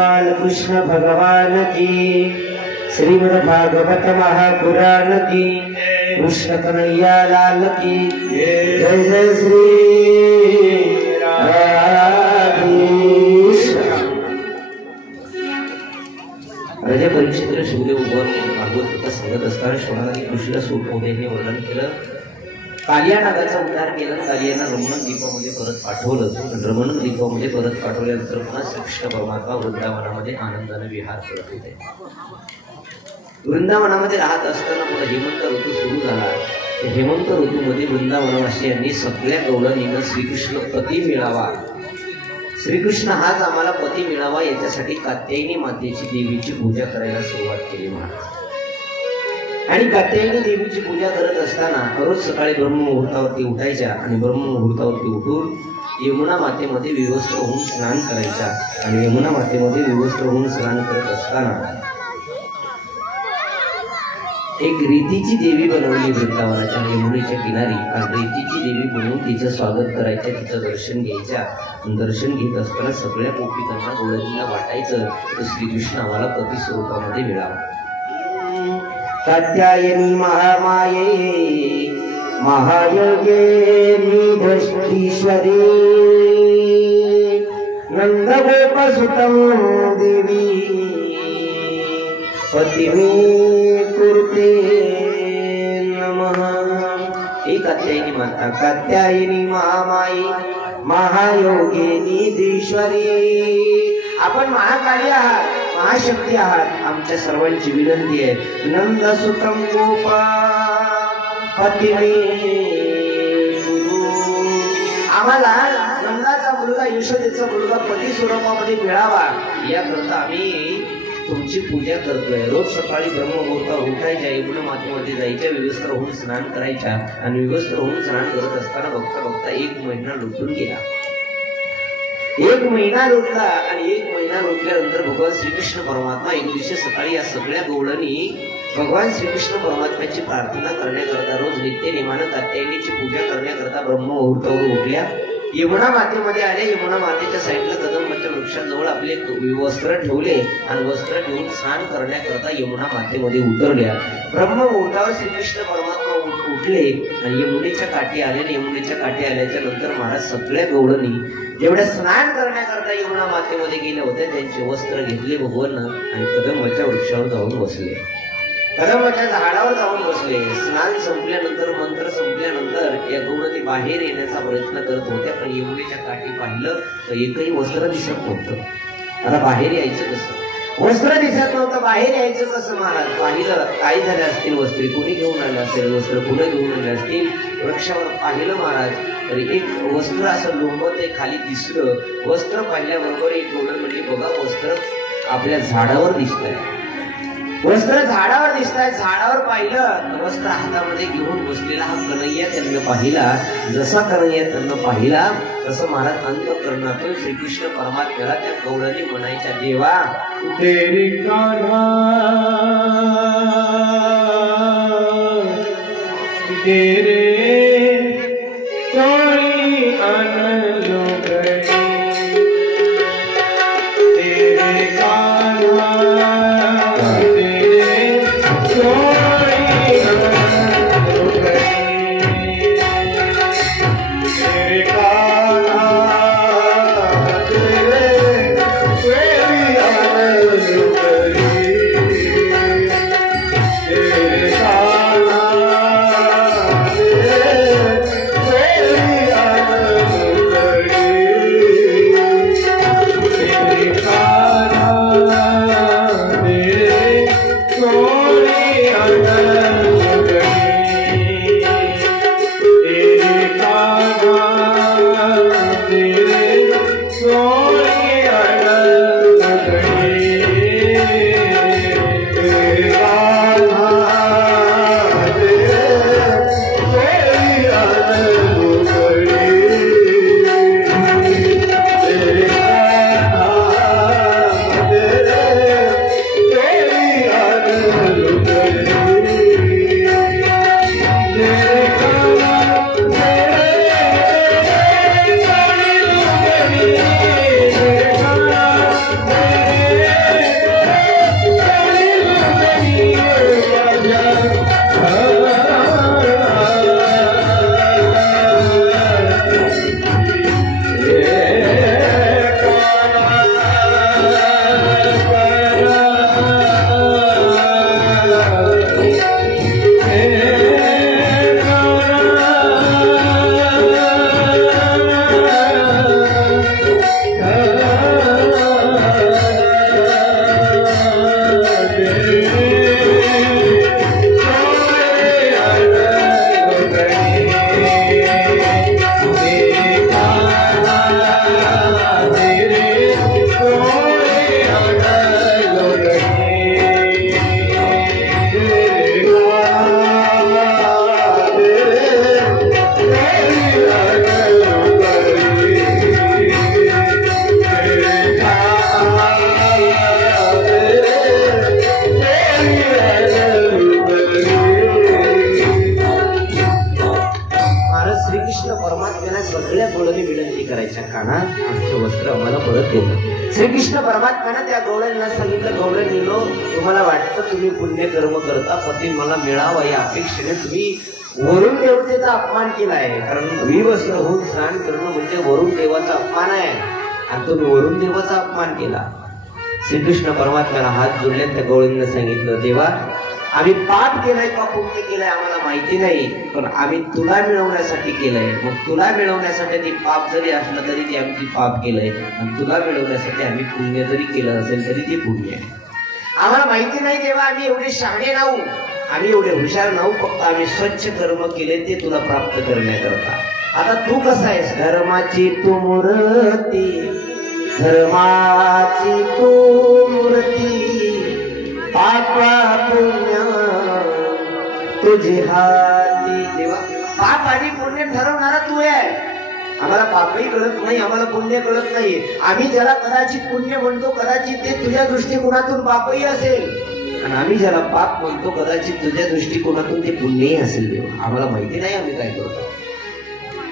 गोपाल कृष्ण भगवान की, श्रीमद् भागवत महापुराण की, कृष्ण कन्हैया लाल की जय जय श्री राजा परीक्षितला शिवदेव भागवत कथा सांगत असताना श्रवणाने कृष्ण सूर्यने वर्णन केलं. कालिया नागाचा उद्धार केला. कालियाना रमण द्वीपामध्ये परत पाठवलं. रमण द्वीपामध्ये परत पाठवल्यानंतर पुन्हा श्रीकृष्ण परमात्मा वृंदावनामध्ये आनंदाने विहार करत होते. वृंदावनामध्ये राहत असताना पुन्हा हेमंत ऋतू सुरू झाला. हेमंत ऋतूमध्ये वृंदावनवासियांनी सगळ्या गवळणींना श्रीकृष्ण पती मिळावा, श्रीकृष्ण हाच आम्हाला पती मिळावा याच्यासाठी कात्यायनी मातेची देवीची पूजा करायला सुरुवात केली महाराज. आणि कात्यायनी देवीची पूजा करत असताना रोज सकाळी ब्रह्ममुहूर्तावरती उठायच्या आणि ब्रह्ममुहूर्तावरती उठून यमुना मातेमध्ये विवस्त्र होऊन स्नान करायच्या. आणि यमुना मातेमध्ये विवस्त्र होऊन स्नान करत असताना एक रीतीची देवी बनवली वृंदावनाच्या यमुनेच्या किनारी. आणि रीतीची देवी म्हणून तिचं स्वागत करायचं, तिचं दर्शन घ्यायच्या. दर्शन घेत असताना सगळ्या गोपिकांना गोळ्यांना वाटायचं तर श्रीकृष्ण आम्हाला पती स्वरूपामध्ये मिळावा. कात्यायनी महामाये महायोगिनी दृष्टीश्वरी नंदगोपसुतं देवी पतिमे कुर्ते नमः. ही कात्यायनी माता, कात्यायनी महामाई महायोगिनी देश्वरी. आपण महाकाली आहात, महाशक्ती आहात. आमच्या सर्वांची विनंती आहे, नंदसुतं गोप पतिमे गुरु. आम्हाला नंदाचा मुलगा यशोदेचा मुलगा पती स्वरूपामध्ये मिळावा याकरता आम्ही तुमची पूजा करतोय. रोज सकाळी ब्रह्ममुहूर्तावर उठायच्या, यमुना मातेमध्ये जायच्या, विवस्त्र होऊन स्नान करायच्या. आणि विवस्त्र होऊन स्नान करत असताना बघता बघता 1 महिना लुटून गेला. 1 महिना लुटला. आणि 1 महिना लुटल्यानंतर भगवान श्रीकृष्ण परमात्मा एक दिवशी सकाळी या सगळ्या गवळणी भगवान श्रीकृष्ण परमात्म्याची प्रार्थना करण्याकरता रोज नित्य नेमानं कात्यायनीची पूजा करण्याकरता ब्रह्ममुहूर्तावर उठल्या. यमुना मातेमध्ये आले. यमुना मातेच्या साईडला कदंबाच्या वृक्षाजवळ आपले वस्त्र ठेवले आणि वस्त्र ठेवून स्नान करण्याकरता यमुना मातेमध्ये उतरल्या. ब्रह्ममुहूर्तावर श्रीकृष्ण परमात्मा उठले आणि यमुनेच्या काठी आले. यमुनेच्या काठी आल्याच्या नंतर महाराज सगळ्या गवळणी जेवढ्या स्नान करण्याकरता यमुना मातेमध्ये गेल्या होत्या त्यांचे वस्त्र घेतले भगवान आणि कदंबाच्या वृक्षावर जाऊन बसले. कदंबाच्या झाडावर जाऊन बसले. स्नान संपल्यानंतर, मंत्र संपल्यानंतर या गवळणी बाहेर येण्याचा प्रयत्न करत होत्या. पण यमुनेच्या काठी पाहिलं तर एकही वस्त्र दिसत नव्हतं. आता बाहेर यायचं कसं? वस्त्र दिसत नव्हतं, बाहेर यायचं कसं महाराज? पाहिलं काय झाले असतील वस्त्रे, कोणी घेऊन आले असेल वस्त्र, पुढे घेऊन आले असतील. वृक्षावर पाहिलं महाराज तर एक वस्त्र असं लोंबत खाली दिसलं. वस्त्र पाहिल्याबरोबर एक गवळण म्हणजे बघा वस्त्र आपल्या झाडावर दिसतंय. वस्त्र झाडावर दिसताय. झाडावर पाहिलं वस्त्र हातामध्ये घेऊन बसलेला हा कन्हैया त्यांना पाहिला. जसा कन्हैया त्यांना पाहिला तसं महाराज अंतःकरणातून श्रीकृष्ण परमात्म्याला त्या गवळणी म्हणायच्या, देवा तेरी कान्हा तेरे चोळी अनलो तेरे कान्हा तेरे आमच्या कानात आमचे वस्त्र आम्हाला परत देणं. श्रीकृष्ण परमात्म्यानं त्या गवळणीला सांगितलं, गवळणीनो, तुम्हाला वाटतं तुम्ही पुण्य कर्म करता, पती मला मिळावा या अपेक्षेने तुम्ही वरुण देवतेचा अपमान केलाय. कारण विवस्त्र होऊन स्नान करणं म्हणजे वरुण देवाचा अपमान आहे आणि तुम्ही वरुण देवाचा अपमान केला. श्रीकृष्ण परमात्म्याला हात जोडले त्या गवळणीने सांगितलं, देवा, आम्ही पाप केलंय का पुण्य केलंय आम्हाला माहिती नाही, पण आम्ही तुला मिळवण्यासाठी केलंय. मग तुला मिळवण्यासाठी ती पाप जरी असलं तरी ती आमची पाप केलंय, आणि तुला मिळवण्यासाठी आम्ही पुण्य जरी केलं असेल तरी ते पुण्य आहे. आम्हाला माहिती नाही तेव्हा आम्ही एवढे शहाणे नाहू, आम्ही एवढे हुशार नाहू, फक्त आम्ही स्वच्छ कर्म केले ते तुला प्राप्त करण्याकरता. आता तू कसा आहेस? धर्माची तू मूर्ती, धर्माची तू मूर्ती, पापा पुण्य तुझी हाती. देवा, पाप आणि पुण्य ठरवणारा तू आहे. आम्हाला पापही कळत नाही, आम्हाला पुण्य कळत नाही. आम्ही ज्याला कदाचित पुण्य म्हणतो कदाचित ते तुझ्या दृष्टिकोनातून पापही असेल, आणि आम्ही ज्याला पाप म्हणतो कदाचित तुझ्या दृष्टिकोनातून ते पुण्यही असेल. देवा, आम्हाला माहिती नाही आम्ही काय करतो,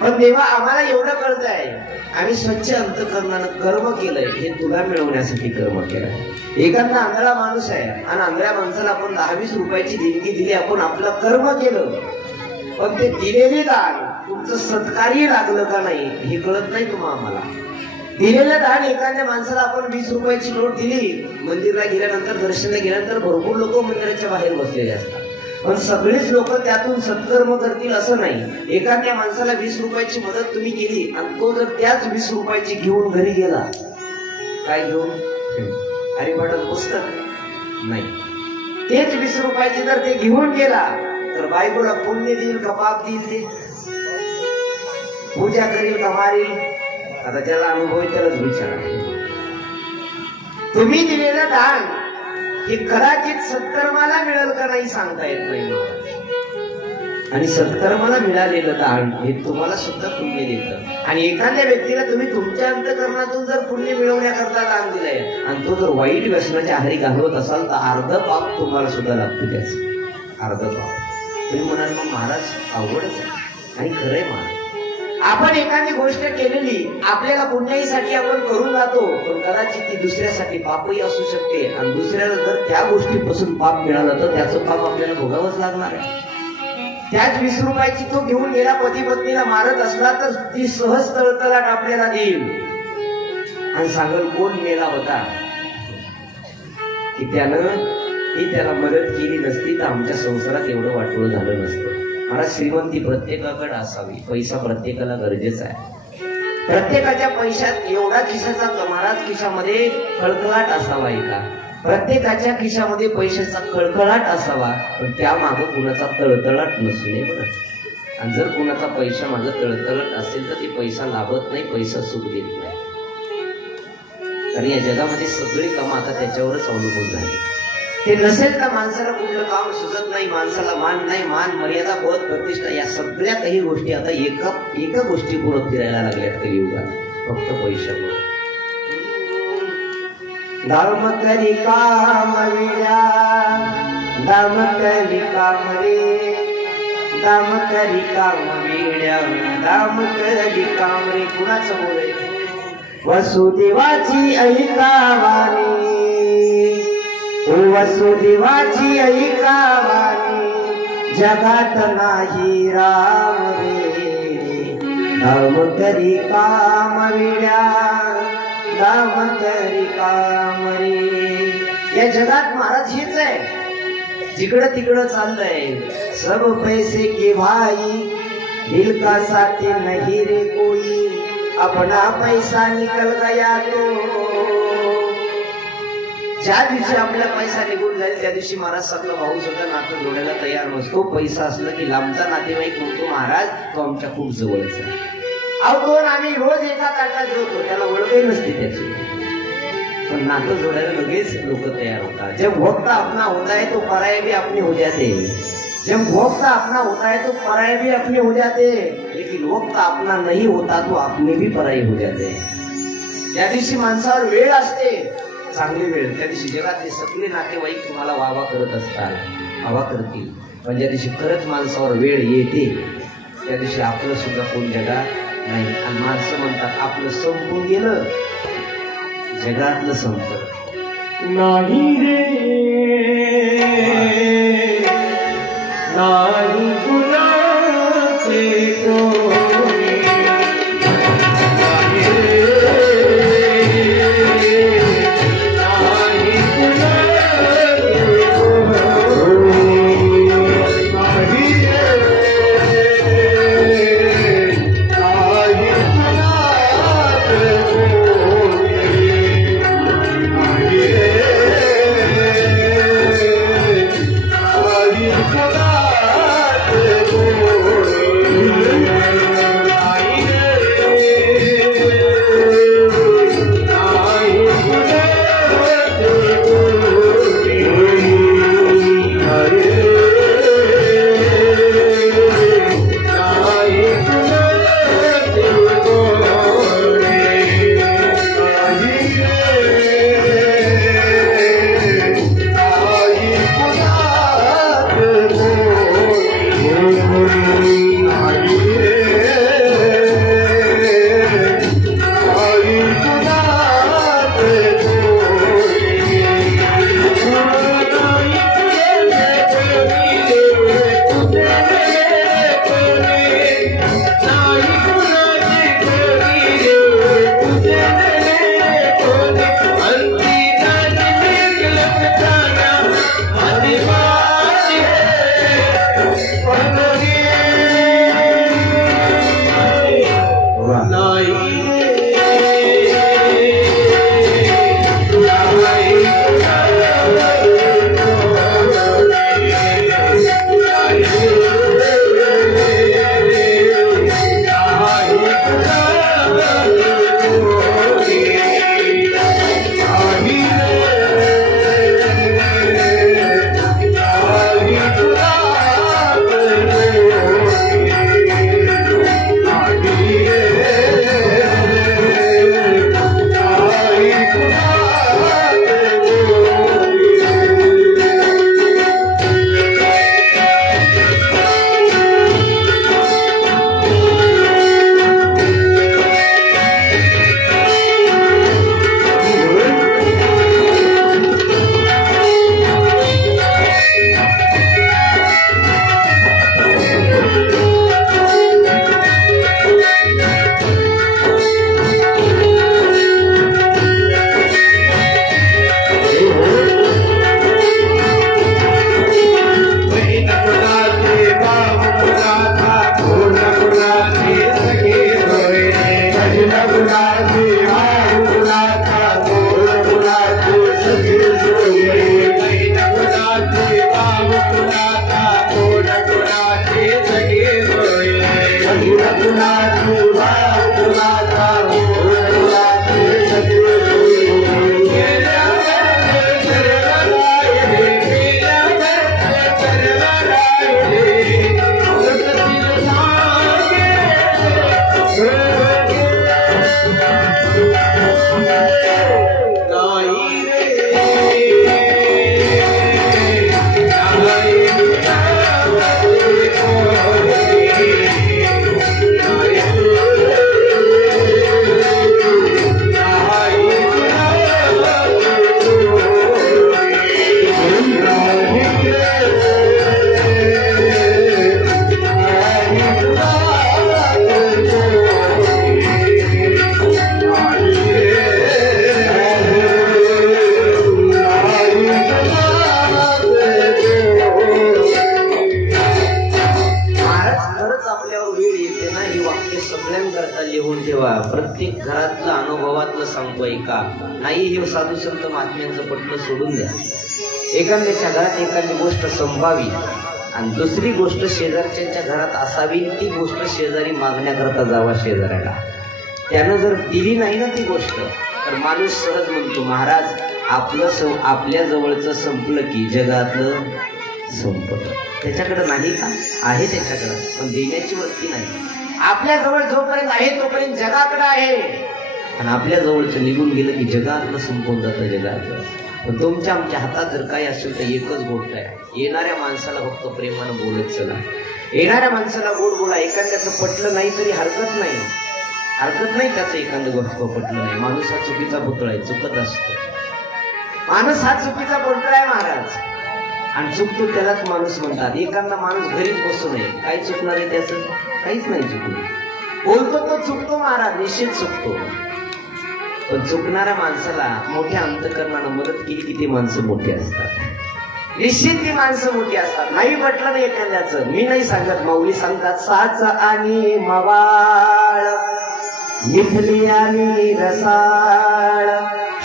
पण देवा आम्हाला एवढं कळत आहे, आम्ही स्वच्छ अंतःकरणानं कर्म केलंय हे तुला मिळवण्यासाठी कर्म केलंय. एखादा आंधळा माणूस आहे आणि आंधळ्या माणसाला आपण 10-20 रुपयाची देणगी दिली, आपण आपलं कर्म केलं, पण ते दिलेले दान तुमचं सत्कार्य लागलं का नाही हे कळत नाही तुम्हाला. आम्हाला दिलेलं दान, एखाद्या माणसाला आपण 20 रुपयाची नोट दिली, मंदिरला गेल्यानंतर दर्शनाला गेल्यानंतर भरपूर लोक मंदिराच्या बाहेर बसलेले असतात, पण सगळेच लोक त्यातून सत्कर्म करतील असं नाही. एखाद्या माणसाला 20 रुपयाची मदत तुम्ही केली आणि तो जर त्याच 20 रुपयाची घेऊन घरी गेला, काय घेऊन? अरे वाटत पुस्तक नाही, तेच 20 रुपयाची जर ते घेऊन गेला तर बायकोला पुण्य देईल का पाप देईल? ते पूजा करील का मारील? आता ज्याला अनुभव त्यालाच विचारा. तुम्ही दिलेलं दान हे कदाचित सत्कर्माला मिळेल का नाही सांगता येत नाही, आणि सत्कर्माला मिळालेलं दान हे तुम्हाला सुद्धा पुण्य देतं. आणि एखाद्या व्यक्तीला तुम्ही तुमच्या अंतःकरणातून जर पुण्य मिळवण्याकरता दान दिलंय आणि तो जर वाईट व्यसनाच्या आहारी घालवत असाल तर अर्ध पाप तुम्हाला सुद्धा लागतं, त्याच अर्ध पाप. तुम्ही म्हणाल मग महाराज अवघडच आहे, आणि खरंय महाराज, आपण एखादी गोष्ट केलेली आपल्याला पुण्याईसाठी आपण करून जातो, पण कदाचित ती दुसऱ्यासाठी पापही असू शकते, आणि दुसऱ्याला जर त्या गोष्टीपासून पाप मिळालं तर त्याचं पाप आपल्याला भोगावंच लागणार आहे. त्याच 20 रुपयाची तो घेऊन गेला, पती पत्नीला मारत असला तर ती सहज तळतळाट आपल्याला देईल आणि सांगल कोण मेला होता, की त्याला मदत केली नसती तर आमच्या संसारात एवढं वाटोळं झालं नसतं. मला श्रीमंती प्रत्येकाकडे असावी, पैसा प्रत्येकाला गरजेचा आहे. प्रत्येकाच्या पैशात एवढा खिशाचा महाराज खिशामध्ये खळखळाट असावा का? प्रत्येकाच्या खिशामध्ये पैशाचा खळखळाट असावा, पण त्या मागं कुणाचा तळतळाट नसू नये बरं. आणि जर कुणाचा पैसा मागं तळतळाट असेल तर ते पैसा लाभत नाही, पैसा सुख देत नाही. कारण या जगामध्ये सगळे काम आता त्याच्यावरच अवलंबून झाले. ते नसेल तर माणसाला कुठलं काम सुचत नाही, माणसाला मान नाही, मान मर्यादा पद प्रतिष्ठा या सगळ्या काही गोष्टी आता एका गोष्टी पुढे फिरायला लागल्यात कलियुगात, फक्त पैशामुळे. दाम करी काम विड्या, दाम करी काम रे, दाम करी काम विड्या, दाम करी काम रे. कुणाचं बोल आहे? वसुदेवाची ऐकावानी, वसुदेवाची ऐकावानी, जगात नाही राम रे. दाम करी काम विड्या, दाम करी काम रे. या जगात महाराज हेच आहे, जिकडं तिकडं चाललंय. सब पैसे के भाई, दिल का साथी नहीं रे कोई, अपना पैसा निकल गया तो. ज्या दिवशी आपला पैसा निघून जाईल त्या दिवशी महाराज सातला भाऊ सुद्धा नातं जोडायला तयार नसतो. पैसा असला की लांबचा नातेवाईक म्हणतो महाराज तो आमच्या खूप जवळचा आहे. अहो दोन आम्ही रोज एका ताटात जेवतो, त्याला ओळखही नसते त्याची, पण नातं जोडायला लगेच लोक तयार होतात. जब वक्त अपना होता है तो पराये भी अपने हो जाते, जब वक्त अपना होता है तो पराये भी अपने हो जाते, लेकिन वक्त अपना नहीं होता तो अपने भी पराये हो जाते. ज्या दिवशी माणसावर वेळ असते चांगली वेळ, त्या दिवशी जगातले सगळे नातेवाईक तुम्हाला वावा करत असतात, हवा करतील. पण ज्या दिवशी खरंच माणसावर वेळ येते त्या दिवशी आपलं सुद्धा कोण जगात नाही. आणि माणसं म्हणतात आपलं संपून गेलं जगातलं संपलं नाही रे नाही कुणाचे कोणी नाही प्रत्येक घरातलं अनुभवातलं सांगतोय का नाही. हे साधू संत महात्म्यांचं पटलं सोडून द्या. एखाद्याच्या घरात एखादी गोष्ट संभावी आणि दुसरी गोष्ट शेजारच्या घरात असावी. ती गोष्ट शेजारी मागण्याकरता जावा शेजाऱ्याला. त्यानं जर दिली नाही ना ती गोष्ट तर माणूस सहज म्हणतो महाराज आपलं आपल्या जवळचं संपलं की जगातलं संपलं. त्याच्याकडे नाही का? आहे त्याच्याकडे, पण देण्याची वृत्ती नाही. आपल्या जवळ जोपर्यंत आहे तोपर्यंत जगाकडे आहे, आणि आपल्या जवळचं निघून गेलं की जगातलं संपून जातं जगातलं. पण तुमच्या आमच्या हातात जर काही असेल तर एकच गोष्ट आहे, येणाऱ्या माणसाला फक्त प्रेमानं बोलत चला. येणाऱ्या माणसाला गोड बोला. एखाद्याचं पटलं नाही तरी हरकत नाही, हरकत नाही त्याचं एखादं गोष्ट पटलं नाही. माणूस हा चुकीचा पुतळा आहे, चुकत असतो. माणूस हा चुकीचा पुतळा आहे महाराज, आणि चुकतो त्यालाच माणूस म्हणतात. एखादा माणूस घरीच बसू नये, काय चुकणार आहे त्याचं? काहीच नाही चुकलं. बोलतो तो चुकतो महाराज, निश्चित चुकतो. पण चुकणाऱ्या माणसाला मोठ्या अंतकरणानं मदत केली की ती माणसं मोठी असतात. निश्चित ती माणसं मोठी असतात. नाही पटलं नाही एखाद्याचं, मी नाही सांगत, माऊली सांगतात. साच आणि मवाळ, मिथली आणि रसाळ,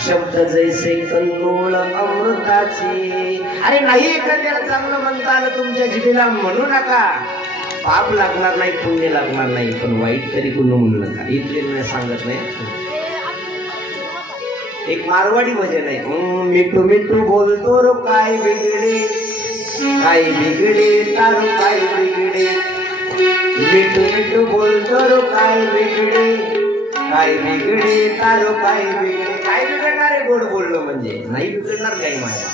शब्द जैसे कल्लोळ अमृताचे. अरे नाही एखाद्याला चांगलं म्हणता आलं तुमच्या जिभेला, म्हणू नका. पाप लागणार नाही, पुण्य लागणार नाही, पण वाईट तरी कुणू म्हणू नका. इथले सांगत नाही. एक मारवाडी भजन आहे. मिठू मिठू बोलतो रो काय बिगडे, काय बिगडे तारो काय बिगडे. मिठू मिठू बोलतो रो काय बिगडे, काय बिगडे तारो काय बिगडे. काय बिघडणार आहे गोड बोललो म्हणजे? नाही बिघडणार काही माझ्या.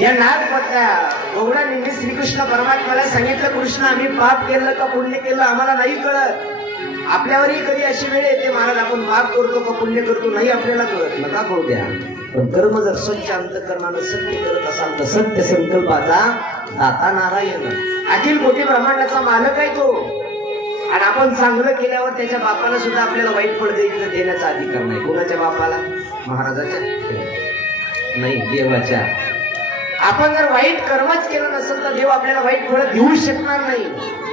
या नागपत्या गौडांनी श्रीकृष्ण परमात्म्याला सांगितलं, कृष्ण आम्ही पाप केलं का पुण्य केलं आम्हाला नाही कळत. आपल्यावरही कधी अशी वेळ येते महाराज, आपण पाप करतो का पुण्य करतो नाही आपल्याला कळत. नका कळू द्या. पण कर्म जर स्वच्छ अंतकरणानं सत्य करत असाल तर सत्य संकल्पाचा दाता नारायण, अखिल कोटी ब्रह्मांडाचा मालक आहे तो. आणि आपण चांगलं केल्यावर त्याच्या बापाला सुद्धा आपल्याला वाईट फळ देण्याचा अधिकार नाही. कोणाच्या बापाला? महाराजाच्या नाही, देवाच्या. आपण जर वाईट कर्मच केलं नसेल तर देव आपल्याला वाईट फळ देऊ शकणार नाही,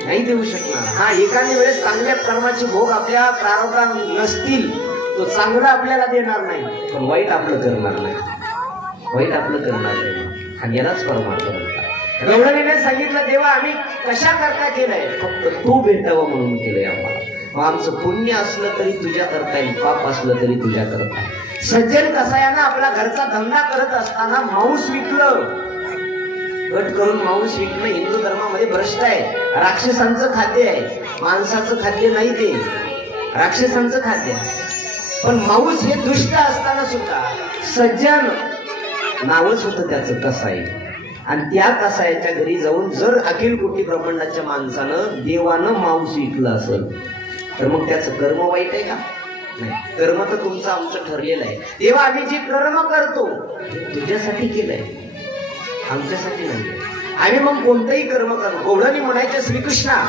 नाही देऊ शकणार. हा, एखाद्या वेळेस चांगल्या कर्माचे भोग आपल्या प्रारब्धात नसतील तो चांगला आपल्याला देणार नाही, पण वाईट आपलं करणार नाही. वाईट आपलं करणार नाही. हा गेलाच परमार्थ म्हणतात. गौडणीने सांगितलं, देवा आम्ही कशा करता केलंय? फक्त तू भेटावं म्हणून केलंय आम्हाला. मग आमचं पुण्य असलं तरी तुझ्या करता येईल, पाप असलं तरी तुझ्या करता येईल. सज्जन कसायानं आपला घरचा धंदा करत असताना मांस विकलं, कट करून मांस विकणं हिंदू धर्मामध्ये भ्रष्ट आहे. राक्षसांचं खाद्य आहे, माणसाचं खाद्य नाही, ते राक्षसांचं खाद्य आहे. पण मांस हे दुष्ट असताना सुद्धा सज्जन नावच होतं त्याचं कसाई. आणि त्या कसायाच्या घरी जाऊन जर अखिल कोटी ब्रह्मांडाच्या माणसानं देवानं मांस विकलं असेल तर मग त्याचं कर्म वाईट आहे का? नाही. कर्म तर तुमचं आमचं ठरलेलं आहे. तेव्हा आम्ही जे कर्म करतो तुझ्यासाठी केलंय, आमच्यासाठी नाही. आम्ही मग कोणतंही कर्म करतो. गौडांनी म्हणायचं, श्रीकृष्णा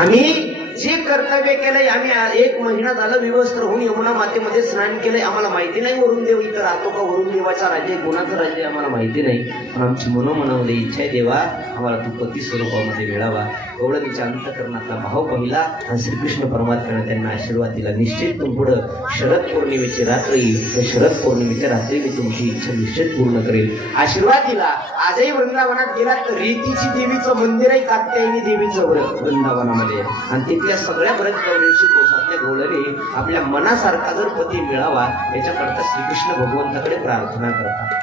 आम्ही जे कर्तव्य केलंय, आम्ही 1 महिना झालं विवस्त्र होऊन यमुना मातेमध्ये स्नान केलंय. आम्हाला माहिती नाही वरुण देव इथं राहतो का, वरुण देवाचा राज्य कोणाचं राज्य आम्हाला माहिती नाही. पण आमची मनोमनामध्ये इच्छा आहे देवा आम्हाला तू पती स्वरूपामध्ये मिळावा. गौडांच्या अंतकरणातला भाव पाहिला आणि श्रीकृष्ण परमात्म्याने त्यांना आशीर्वाद दिला. निश्चित तुम पुढं शरद पौर्णिमेची रात्र येईल, तर शरद पौर्णिमेच्या रात्री मी तुमची इच्छा निश्चित पूर्ण करेल. आशीर्वाद दिला. आजही वृंदावनात गेलात तर रीतीची देवीचं मंदिर आहे, कात्यायनी देवीचं वृंदावनामध्ये, आणि तिथल्या सगळ्या बऱ्याच गौरींशी कोसातल्या गौडरे आपल्या मनासारखा जर पती मिळावा याच्याकरता श्रीकृष्ण भगवंताकडे प्रार्थना करतात.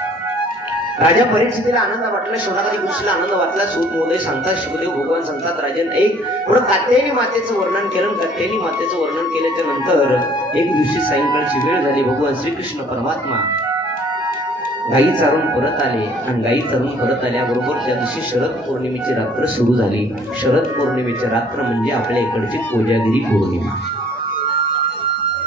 राजा परीक्षितीला आनंद वाटला, शौनकादी कृष्णाला आनंद वाटला. सूत मोदय सांगतात, शिवदेव भगवान सांगतात, राजन एक थोडं कात्यायनी मातेचं वर्णन केलं. कात्यायनी मातेचं वर्णन केल्याच्या नंतर एक दिवशी सायंकाळची वेळ झाली. भगवान श्रीकृष्ण परमात्मा गायी चारून परत आले, आणि गायी चारून परत आल्याबरोबर त्या दिवशी शरद पौर्णिमेची रात्र सुरू झाली. शरद पौर्णिमेची रात्र म्हणजे आपल्या इकडची कोजागिरी पौर्णिमा.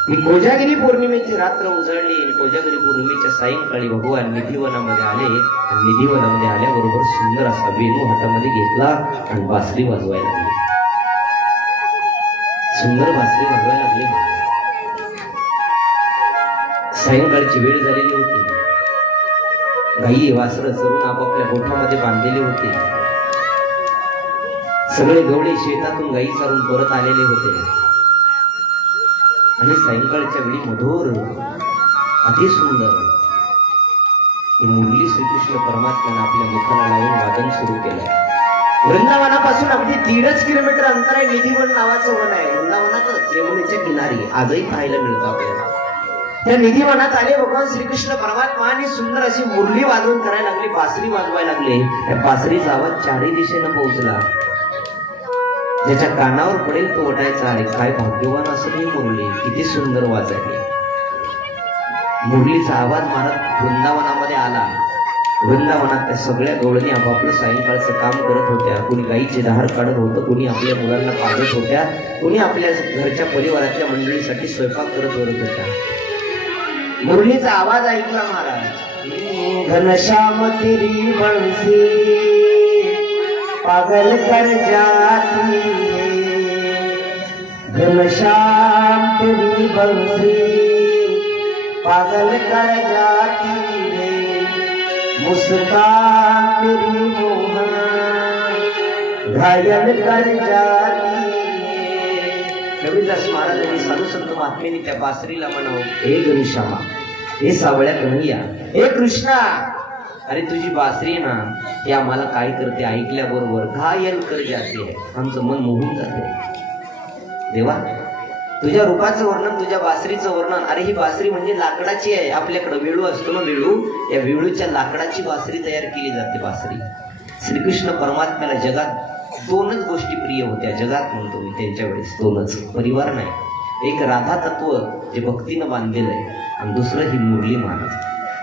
ही कोजागिरी पौर्णिमेची रात्र उजळली. कोजागिरी पौर्णिमेच्या सायंकाळी भगवान निधिवनामध्ये आले, आणि निधिवनामध्ये आल्याबरोबर सुंदर असा वेणू हातामध्ये घेतला आणि बासरी वाजवायला लागली. सुंदर बासरी वाजवायला लागली. सायंकाळची वेळ झालेली होती. गायी वासरं चरून आपापल्या गोठ्यामध्ये बांधलेले होते. सगळे गवळे शेतातून गायी चारून परत आलेले होते. आणि सायंकाळच्या वेळी मधुर अति सुंदर ही मुरली श्रीकृष्ण परमात्म्याने आपल्या मुखाला लावून वादन सुरू केलंय. वृंदावनापासून अगदी 1.5 किलोमीटर अंतर आहे निधिवन नावाचं वन आहे. वृंदावनातच यमुनेच्या किनारी आजही पाहायला मिळतं आपल्याला. त्या निधिवनात आले भगवान श्रीकृष्ण परमात्मा आणि सुंदर अशी मुरली वाजवून करायला लागली, बासरी वाजवायला लागले. त्या बासरीचा आवाज 4ही दिशेनं पोहोचला. ज्याच्या कानावर पडेल तो ओढायचा. अरे काय भाग्यवान असेल ही मुरली, किती सुंदर वाजली. मुरलीचा आवाज महाराज वृंदावनामध्ये आला. वृंदावनात त्या सगळ्या गवळणी आपापलं सायंकाळचं काम करत होत्या. कोणी गाईचे धार काढत होतं, कोणी आपल्या मुलांना पाजत होत्या, कोणी आपल्या घरच्या परिवारातल्या मंडळीसाठी स्वयंपाक करत होत्या. मुरलीचा आवाज ऐकला महाराज. घनश्याम तेरी बंसी पागल कर जाती है, घनश्याम तेरी बंसी पागल कर जाती है, मुस्कान तेरी मोहन घायल कर जाती है. कबीरदास महाराजांनी साधू संत महात्म्यांनी त्या बासरीला म्हणावं, हे घनश्यामा, हे सावळ्या कन्हैया, हे कृष्णा, अरे तुझी बासरी ना ती आम्हाला काय करते ऐकल्याबरोबर घायल कर जाते है, आमचं मन मोहून जाते. देवा, तुझ्या रूपाचं वर्णन, तुझ्या बासरीचं वर्णन. अरे ही बासरी म्हणजे लाकडाची आहे. आपल्याकडे वेळू असतो ना, वेळू, या वेळूच्या लाकडाची बासरी तयार केली जाते. बासरी श्रीकृष्ण परमात्म्याला जगात दोनच गोष्टी प्रिय होत्या. जगात म्हणतो मी त्यांच्या वेळेस दोनच, परिवार नाही. एक राधा तत्व जे भक्तीनं बांधलेलं आहे, आणि दुसरं ही मुरली महाराज.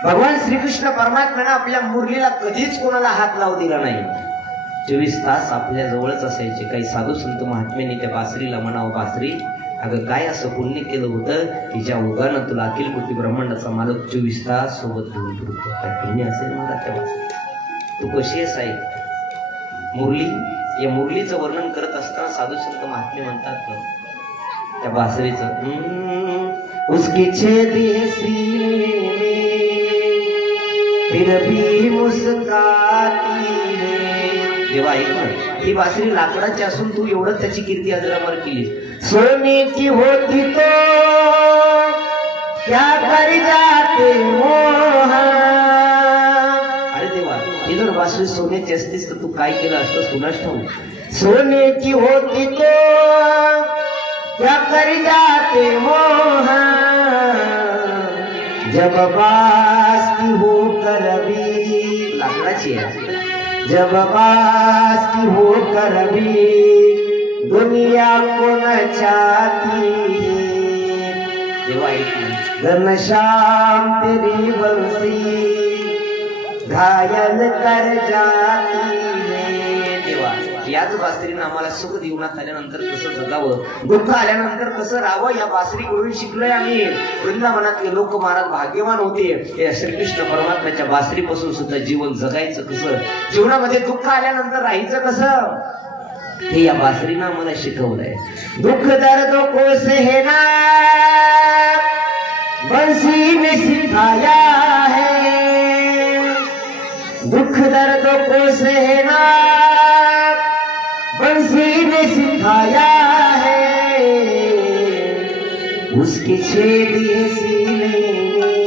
भगवान श्रीकृष्ण परमात्म्यानं आपल्या मुरलीला कधीच कोणाला हात लावू दिला नाही. 24 तास आपल्या जवळच असायचे. काही साधू संत महात्म्यांनी त्या बासरीला म्हणावं, बासरी, अगं काय असं पुण्य केलं होतं की ज्या ओघानं तुला अखिल कोटी ब्रह्मांडाचा मालक 24 तास सोबत घेऊन फिरतो. काय पुण्य असेल मला त्या बासरी. तू कशी आहेस आई? मुरली, या मुरलीचं वर्णन करत असताना साधू संत महात्मे म्हणतात ना त्या बासरीचं, उसकी छेदी है सीने में फिर भी मुस्काती है. देवा ऐक ना, ही बासरी लाकडाची असून तू एवढं त्याची कीर्ती अजरामर केली. सोने की होती तो क्या कर जाते मोह. अरे देवा, ही जर बासरी सोन्याची असतीस तर तू काय केलं असतं कुणास ठाऊक. सोने की होती तो क्या कर जाते मोह, जब बास की हो कर भी, लाकडाची आहे, जब बास की हो कर भी दुनिया को न चाहती है. देवा ऐक, घनश्याम तेरी बंसी घायल कर जाती है. देवा, याच बासरीनं आम्हाला सुख जीवनात आल्यानंतर कसं जगावं, दुःख आल्यानंतर कसं राहावं, या बासरीकडून शिकलोय आम्ही. वृंदावनातले लोक महाराज भाग्यवान होते. या श्रीकृष्ण परमात्म्याच्या बासरीपासून सुद्धा जीवन जगायचं कसं, जीवनामध्ये दुःख आल्यानंतर राहायचं कसं, हे या बासरीनं आम्हाला शिकवलंय. दुःख दर्दों को सहना बंसी ने सिखाया है, दुःख दर्दों को सहना बंसी ने सिखाया है, उसकी छेदी सीने में,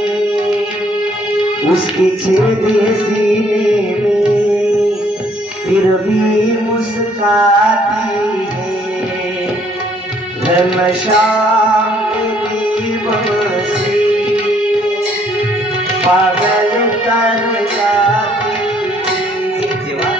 उसकी छेदी सीने में फिर भी मुस्काती है, घनश्याम तेरी बंसी पागल कर जाती है. देवा,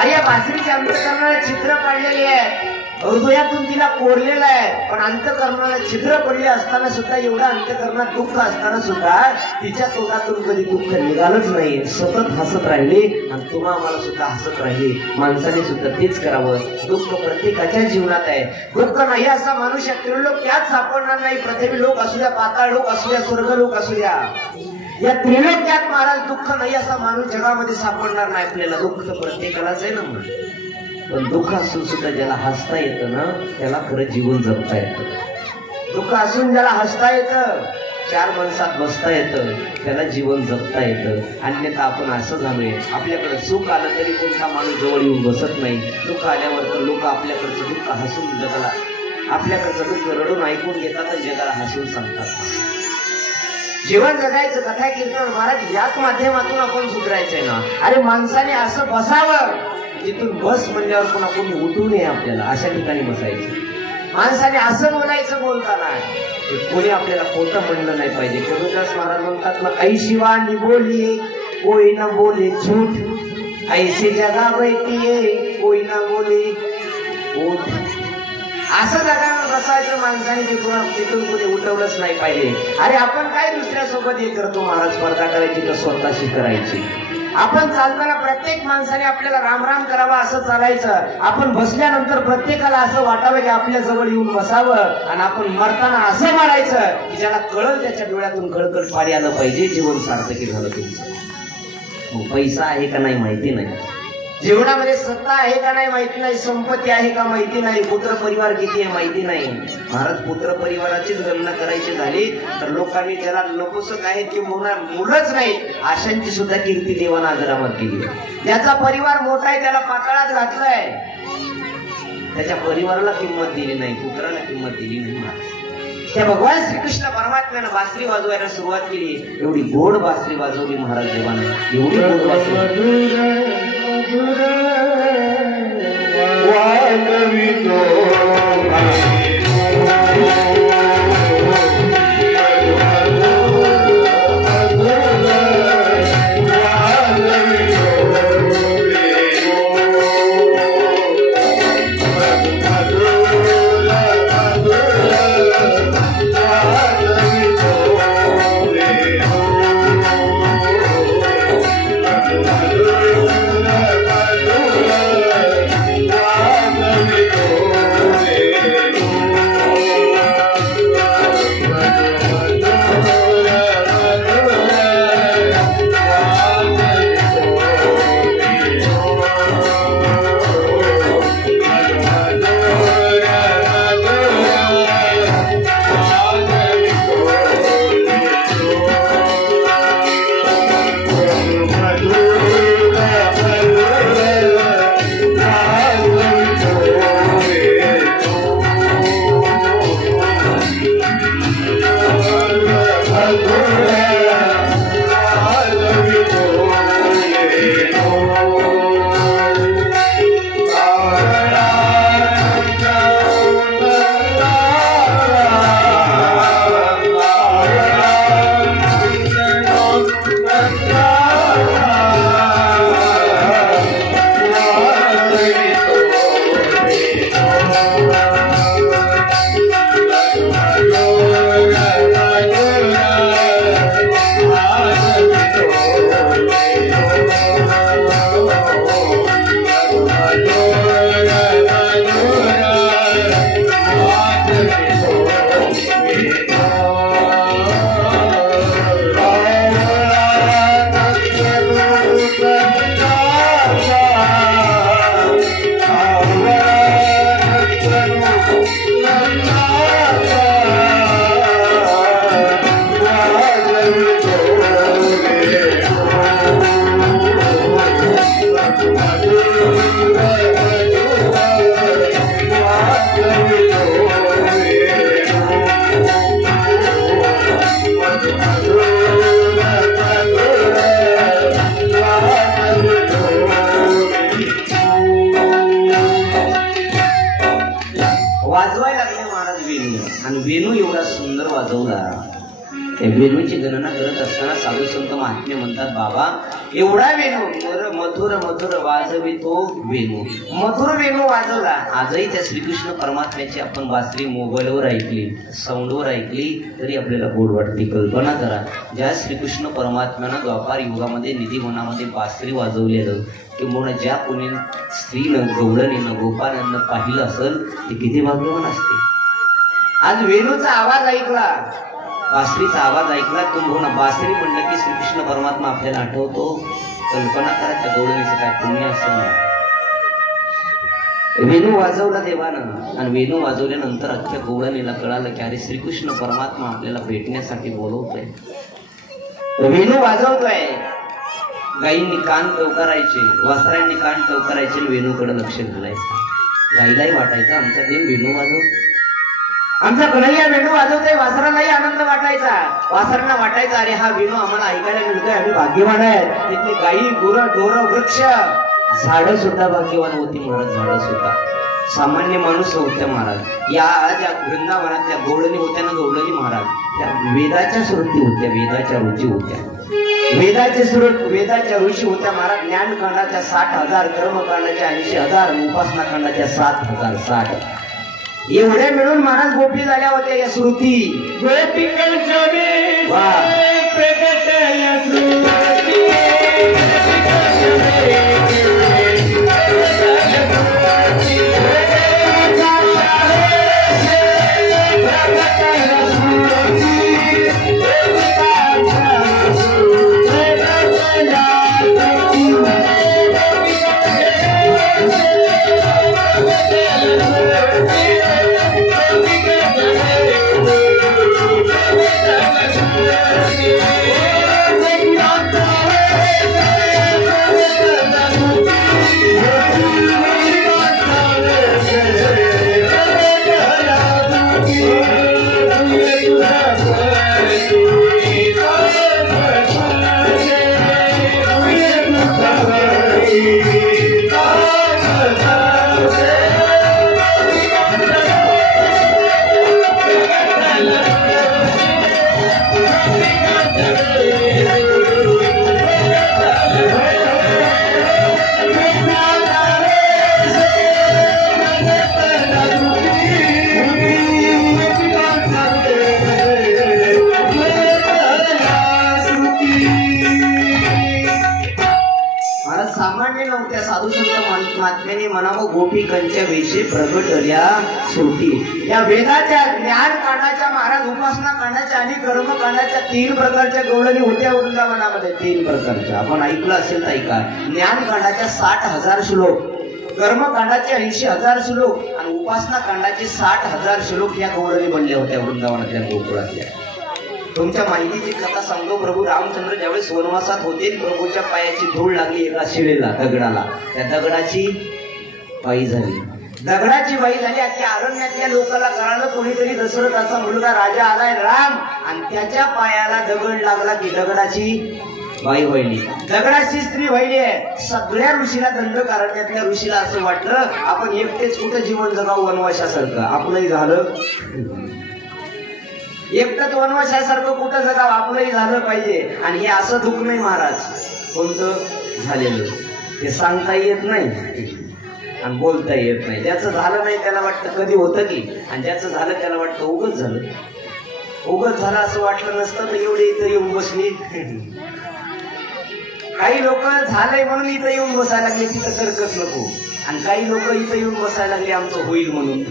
अरे या बासरीचे अंतःकरणाला छिद्र काढलेली आहे, हृदयातून तिला कोरलेलं आहे, पण अंतःकरणाला छिद्र पडले असताना सुद्धा, एवढा अंतःकरणात दुःख असताना सुद्धा तिच्या तोंडातून कधी दुःख निघालंच नाही. सतत हसत राहिली आणि तुम्हा आम्हाला सुद्धा हसत राहिली. माणसाने सुद्धा तेच करावं. दुःख प्रत्येकाच्या जीवनात आहे. दुःख नाही असा माणूस या त्रिलोक त्यात सापडणार नाही. पृथ्वी लोक असू द्या, पाताळ लोक असू द्या, स्वर्ग लोक असू द्या, या त्रिलोक्यात महाराज दुःख नाही असा माणूस जगामध्ये सापडणार नाही. आपल्याला दुःख तर प्रत्येकालाच आहे ना, पण दुःख असून सुद्धा ज्याला हसता येतं ना त्याला खरं जीवन जगता येतं. दुःख असून ज्याला हसता येतं, 4 माणसात बसता येतं, त्याला जीवन जगता येतं. अन्यथा आपण असं झालोय, आपल्याकडे सुख आलं तरी कोणता माणूस जवळ येऊन बसत नाही. दुःख आल्यावर तर लोक आपल्याकडचं दुःख हसून जगाला, आपल्याकडचं दुःख रडून ऐकून घेतात आणि जगाला हसून सांगतात. जीवन जगायचं, कथा कीर्तन महाराज याच माध्यमातून आपण सुधारायचंय ना. अरे माणसाने असं बसावं, जिथून बस म्हणल्यावर पुन्हा कोणी उठू नये, आपल्याला अशा ठिकाणी बसायचं. माणसाने असं बोलायचं बोलताना कोणी आपल्याला खोटं म्हणलं नाही पाहिजे. कबीरदास महाराज म्हणतात ना, ऐशी वाणी बोली कोई ना बोले झूठ, ऐसी जगा बैठी है कोई ना बोले झूठ. असं जगावर बसायचं माणसाने, तिथून कोणी उठवलंच नाही पाहिजे. अरे आपण काय दुसऱ्यासोबत हे करतो महाराज, स्पर्धा करायची तर स्वतःशी करायची. आपण चालताना प्रत्येक माणसाने आपल्याला राम राम करावा असं चालायचं. आपण बसल्यानंतर प्रत्येकाला असं वाटावं की आपल्या जवळ येऊन बसावं. आणि आपण मरताना असं मारायचं की ज्याला कळल त्याच्या डोळ्यातून कळकळ पाणी आलं पाहिजे, जीवन सार्थकी झालं तुमचं. पैसा आहे का नाही माहिती नाही, जीवनामध्ये सत्ता आहे का नाही माहिती नाही, संपत्ती आहे का माहिती नाही, पुत्र परिवार किती आहे माहिती नाही. महाराज पुत्र परिवाराचीच गणना करायची झाली तर लोकांनी ज्याला नपुसक आहेत की मुलंच नाही अशांची सुद्धा कीर्ती देवानं आदरावर केली. ज्याचा परिवार मोठा आहे त्याला पाताळात घातलंय, त्याच्या परिवाराला किंमत दिली नाही, पुत्राला किंमत दिली नाही. महाराज त्या भगवान श्रीकृष्ण परमात्म्यानं बासरी वाजवायला सुरुवात केली. एवढी गोड बासरी वाजवली महाराज देवानं, एवढी गोड बासरी वेणूची गणना करत असताना साधू संत महात्मे म्हणतात, बाबा एवढा वेणू मधुर मधुर वाजवितो वेणू, मधुर वेणू वाजवला. आजही त्या श्रीकृष्ण परमात्म्याची आपण बासरी मोबाईलवर ऐकली, साऊंडवर ऐकली तरी आपल्याला गोड वाटते. कल्पना करा, ज्या श्रीकृष्ण परमात्म्यानं द्वापार युगामध्ये निधिवनामध्ये बासरी वाजवलेलं किंवा ज्या कोणी स्त्रीनं गवळणीनं गोपाळांना पाहिलं असेल ते किती भाग्यवान असते. आज वेणूचा आवाज ऐकला, बासरीचा आवाज ऐकला, किंवा बासरी म्हणलं की श्रीकृष्ण परमात्मा आपल्याला आठवतो. कल्पना करा त्या गवळणीचं काय पुण्य असेल. वेणू वाजवला देवानं आणि वेणू वाजवल्यानंतर अख्ख्या गवळणीला कळालं की अरे श्रीकृष्ण परमात्मा आपल्याला भेटण्यासाठी बोलवतोय. वेणू वाजवतोय. गाईंनी कान टवकारायचे, वासरांनी कान टवकारायचे, वेणूकडे लक्ष घालायचं. गाईलाही वाटायचं आमचा देव वेणू वाजवतो, आमचा कन्हैया वेणू वाजवतोय. वासरालाही आनंद वाटायचा, वासरांना वाटायचा अरे हा वेणू आम्हाला ऐकायला मिळतोय, आम्ही भाग्यवान आहेत. तिथली गाई गुरं डोरं वृक्ष झाडं सुद्धा भाग्यवान होती महाराज. झाडं सुद्धा सामान्य माणूस होत्या महाराज. या ज्या वृंदावनातल्या गवळणी होत्या ना, गवळणी महाराज त्या वेदाच्या श्रुती होत्या, वेदाच्या रुची होत्या, वेदाच्या ऋषी होत्या महाराज. ज्ञानकांडाच्या 60,000, कर्मकांडाच्या 80,000, उपासना कांडाच्या 7,060 एवढे मिळून महाराज गोपी झाल्या होत्या या श्रुती. गोपिकांच्या विषयी प्रगटल्या श्रुती. या वेदाच्या ज्ञान कांडाच्या महाराज उपासना कांडाच्या आणि कर्म कांडाच्या 3 प्रकारच्या गवळणी होत्या वृंदावनामध्ये. 3 प्रकारच्या आपण ऐकलं असेल तर ऐका. ज्ञान कांडाच्या 60,000 श्लोक, कर्मकांडाचे 80,000 श्लोक आणि उपासना कांडाचे 60,000 श्लोक या गवळणी बनल्या होत्या वृंदावनातल्या गोकुळातल्या. तुमच्या माहितीची कथा सांगतो. प्रभू रामचंद्र ज्यावेळेस वनवासात होते, प्रभूच्या पायाची धूळ लागली एका शिळेला, दगडाला. त्या दगडाची बाई झाली. दगडाची बाई झाली. अख्ख्या अरण्यातल्या लोकांना कळालं कोणीतरी दशरथाचा मुलगा राजा आलाय राम, आणि त्याच्या पायाला दगड लागला की दगडाची बाई व्हायली, दगडाची स्त्री व्हायली आहे. सगळ्या ऋषीला दंडकारण्यातल्या ऋषीला असं वाटलं आपण एकटेच कुठं जीवन जगावं वनवासासारखं. आपलंही झालं एकटंच वनवासासारखं कुठं जगावं, आपलंही झालं पाहिजे. आणि हे असं दुःख नाही महाराज. कोणतं झालेलं ते सांगता येत नाही आणि बोलता येत नाही. ज्याचं झालं नाही त्याला वाटतं कधी होतं की, आणि ज्याचं झालं त्याला वाटतं उगच झालं. उगच झालं असं वाटलं नसतं तर एवढे इथं येऊन बसली. काही लोक झालंय म्हणून इथं येऊन बसायला लागले तिथं कर्कच नको, आणि काही लोक इथं येऊन बसायला लागले आमचं होईल म्हणून.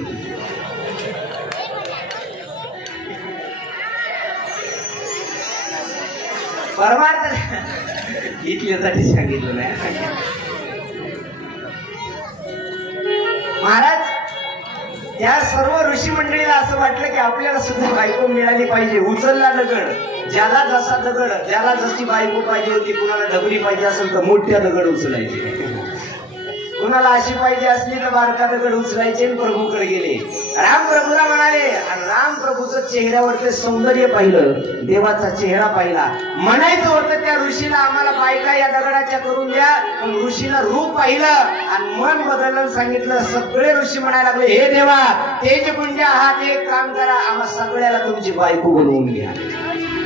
परमार्थ इथल्यासाठी सांगितलं नाही महाराज. त्या सर्व ऋषी मंडळीला असं वाटलं की आपल्याला सुद्धा बायको मिळाली पाहिजे. उचलला दगड, ज्याला जसा दगड, ज्याला जशी बायको पाहिजे होती, कुणाला डबरी पाहिजे असेल तर मोठ्या दगड उचलायचे, कुणाला अशी पाहिजे असली तर बारका दगड उचलायचे आणि प्रभूकडे गेले. राम प्रभूला म्हणाले, आणि राम प्रभूचं चेहऱ्यावरचं सौंदर्य पाहिलं, देवाचा चेहरा पाहिला. म्हणायचं होतं त्या ऋषीला आम्हाला बायका या दगडाच्या करून द्या, पण ऋषीनं रूप पाहिलं आणि मन बदललं. सांगितलं, सगळे ऋषी म्हणायला लागले, हे देवा तेजपुंज आहात, एक काम करा, आम्हा सगळ्याला तुमची बायको बनवून घ्या.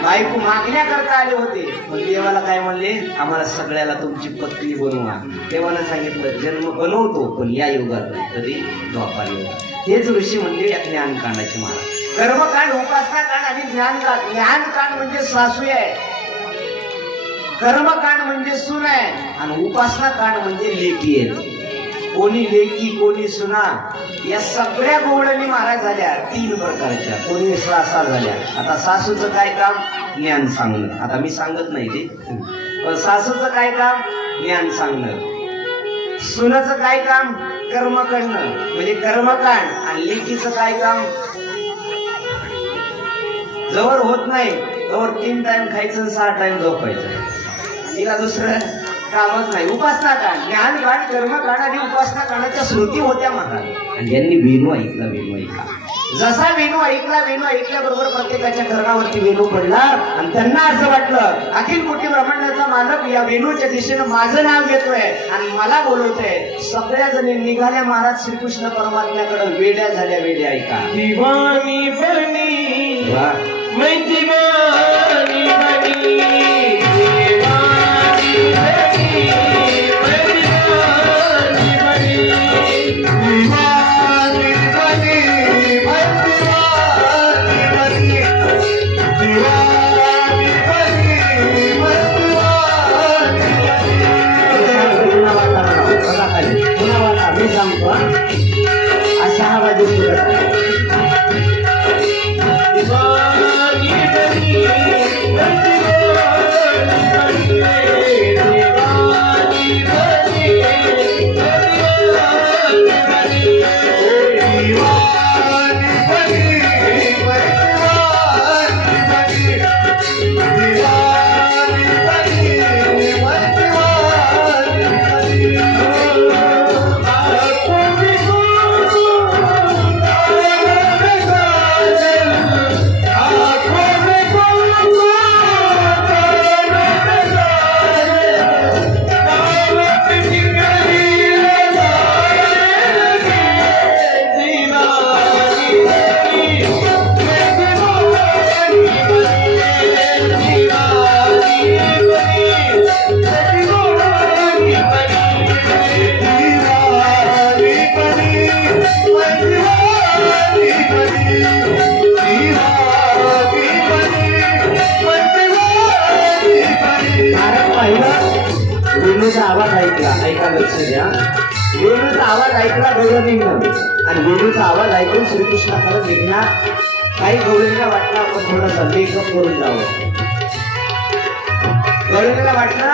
बायको मागण्याकरता आले होते, पण देवाला काय म्हणले, आम्हाला सगळ्याला तुमची पत्नी बनवा. देवानं सांगितलं, जन्म बनवतो पण या युगात नाही, कधी द्वापार युगात. हेच ऋषी म्हणजे या ज्ञानकांडाचे महाराज. कर्मकांड, उपासना कांड आणि ज्ञानकांड. ज्ञानकांड म्हणजे सासू आहे, कर्मकांड म्हणजे सून आहे, आणि उपासना कांड म्हणजे लेकी आहेत. कोणी लेकी कोणी सुना, या सगळ्या गोवळणी महाराज झाल्या 3 प्रकारच्या. कोणी सासा झाल्या. आता सासूचं काय काम, ज्ञान सांगणं. आता मी सांगत नाही ते, पण सासूचं काय काम, ज्ञान सांगणं. सुनाचं काय काम, कर्म करणं म्हणजे कर्मकांड. आणि लेकीचं काय काम, जवळ होत नाही जवळ 3 टाइम खायचं 6 टाइम झोपायचं, तिला दुसरं कामच नाही. उपासना कांड, ज्ञानकांड, कर्मकांड आणि उपासना कांडाच्या श्रुती होत्या महाराज. आणि ज्यांनी वेणू ऐकला, वेणू ऐकला, जसा वेणू ऐकला, वेणू ऐकल्याबरोबर प्रत्येकाच्या कर्णावरती वेणू पडला. आणि त्यांना असं वाटलं अखिल कोटी ब्रह्मांडाचा मालक या वेणूच्या दिशेनं माझं नाव घेतोय आणि मला बोलवतोय. सगळ्या जणी निघाल्या महाराज श्रीकृष्ण परमात्म्याकडे. वेड्या झाल्या, वेड्या ऐका. दिवानी बनी मैं दिवानी बनी, असा हा बाजू आवाज ऐकला, ऐका लक्ष द्या. वेणूचा आवाज ऐकला गौरवनीनं आणि वेणूचा आवाज ऐकून श्रीकृष्णाकडे निघणार. काही गौरीला वाटलं आपण थोडासा मेकअप करून जावं. गौरीला वाटलं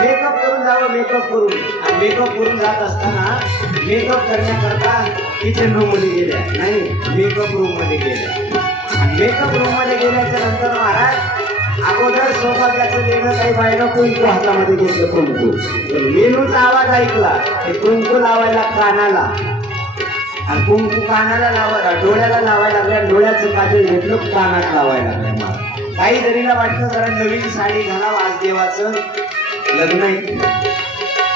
मेकअप करून जावं, मेकअप करून. आणि मेकअप करून जात असताना मेकअप करण्याकरता किचन रूम मध्ये गेल्या, नाही मेकअप रूम मध्ये गेल्या. आणि मेकअप रूम मध्ये गेल्याच्या नंतर महाराज अगोदर सौभाग्याचं लेणं काही बायनं कुंकू हातामध्ये घेतलं, कुंकू. वेणूचा आवाज ऐकला ते कुंकू लावायला कानाला, आणि कुंकू कानाला लावायला डोळ्याला लावायला लागल्या. डोळ्याचं काजळ घेतलं कानात लावायला लागल्या. मला काही जरीला वाटलं जरा नवीन साडी घालावं, आज देवाचं लग्न आहे.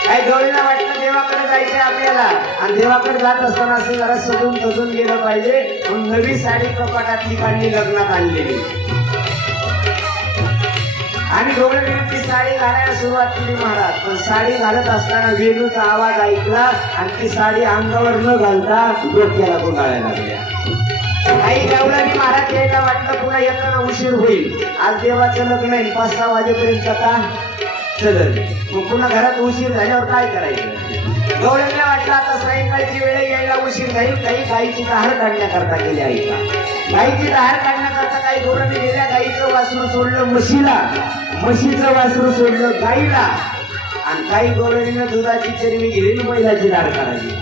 काही गौरीला वाटलं देवाकडे जायचंय आपल्याला, आणि देवाकडे जात असताना असं जरा सजून तजून गेलं पाहिजे म्हणून नवी साडी कपाटातली काढली, लग्नात आणलेली. आणि गौरीने ती साडी घालायला सुरुवात केली महाराज. पण साडी घालत असताना वेणूचा आवाज ऐकला आणि ती साडी अंगावर न घालता डोक्याला गुंडाळायला लागल्या. काही गवळणी महाराज यायला वाटलं पुन्हा येताना उशीर होईल, आज देवाचं लग्न आहे, 5-6 वाजेपर्यंत कथा चलल, मग पुन्हा घरात उशीर झाल्यावर काय करायचं. गवळणीला वाटलं आता सायंकाळची वेळ यायला उशीर जाईल. काही गाईची धार काढण्याकरता गेली ऐका. गाईची धार काढण्याकरता काही गवळणी गेल्या, गाईचं वासरू सोडलं म्हशीला, म्हशीचं वासरू सोडलं गाईला, आणि काही गवळणीनं दुधाची चरबी गेली आणि बैलाची धार काढायची.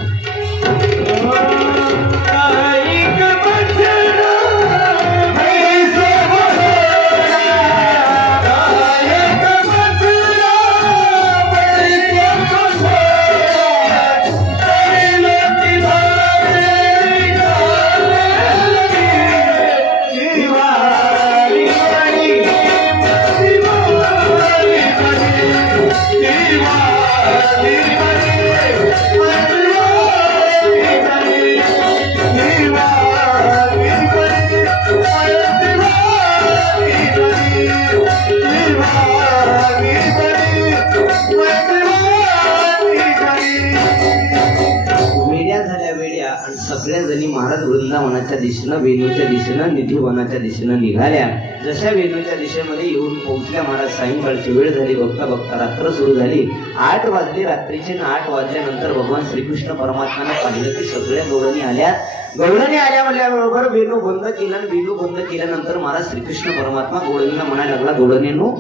सगळ्या जणी महाराज वृंदावनाच्या दिशेनं, वेणूच्या दिशेनं, निधीवनाच्या दिशेनं निघाल्या. जशा वेणूच्या दिशेमध्ये येऊन पोहोचल्या महाराज, सायंकाळची वेळ झाली. बघता बघता रात्र सुरू झाली. 8 वाजले रात्रीचे. 8 वाजल्यानंतर भगवान श्रीकृष्ण परमात्मानं पाहिलं की सगळ्या गौरणी आल्या. गौरणी आल्या म्हणल्याबरोबर वेणू बंद केला. वेणू बंद केल्यानंतर महाराज श्रीकृष्ण परमात्मा गौरणीला म्हणायला लागला, गौरणींनो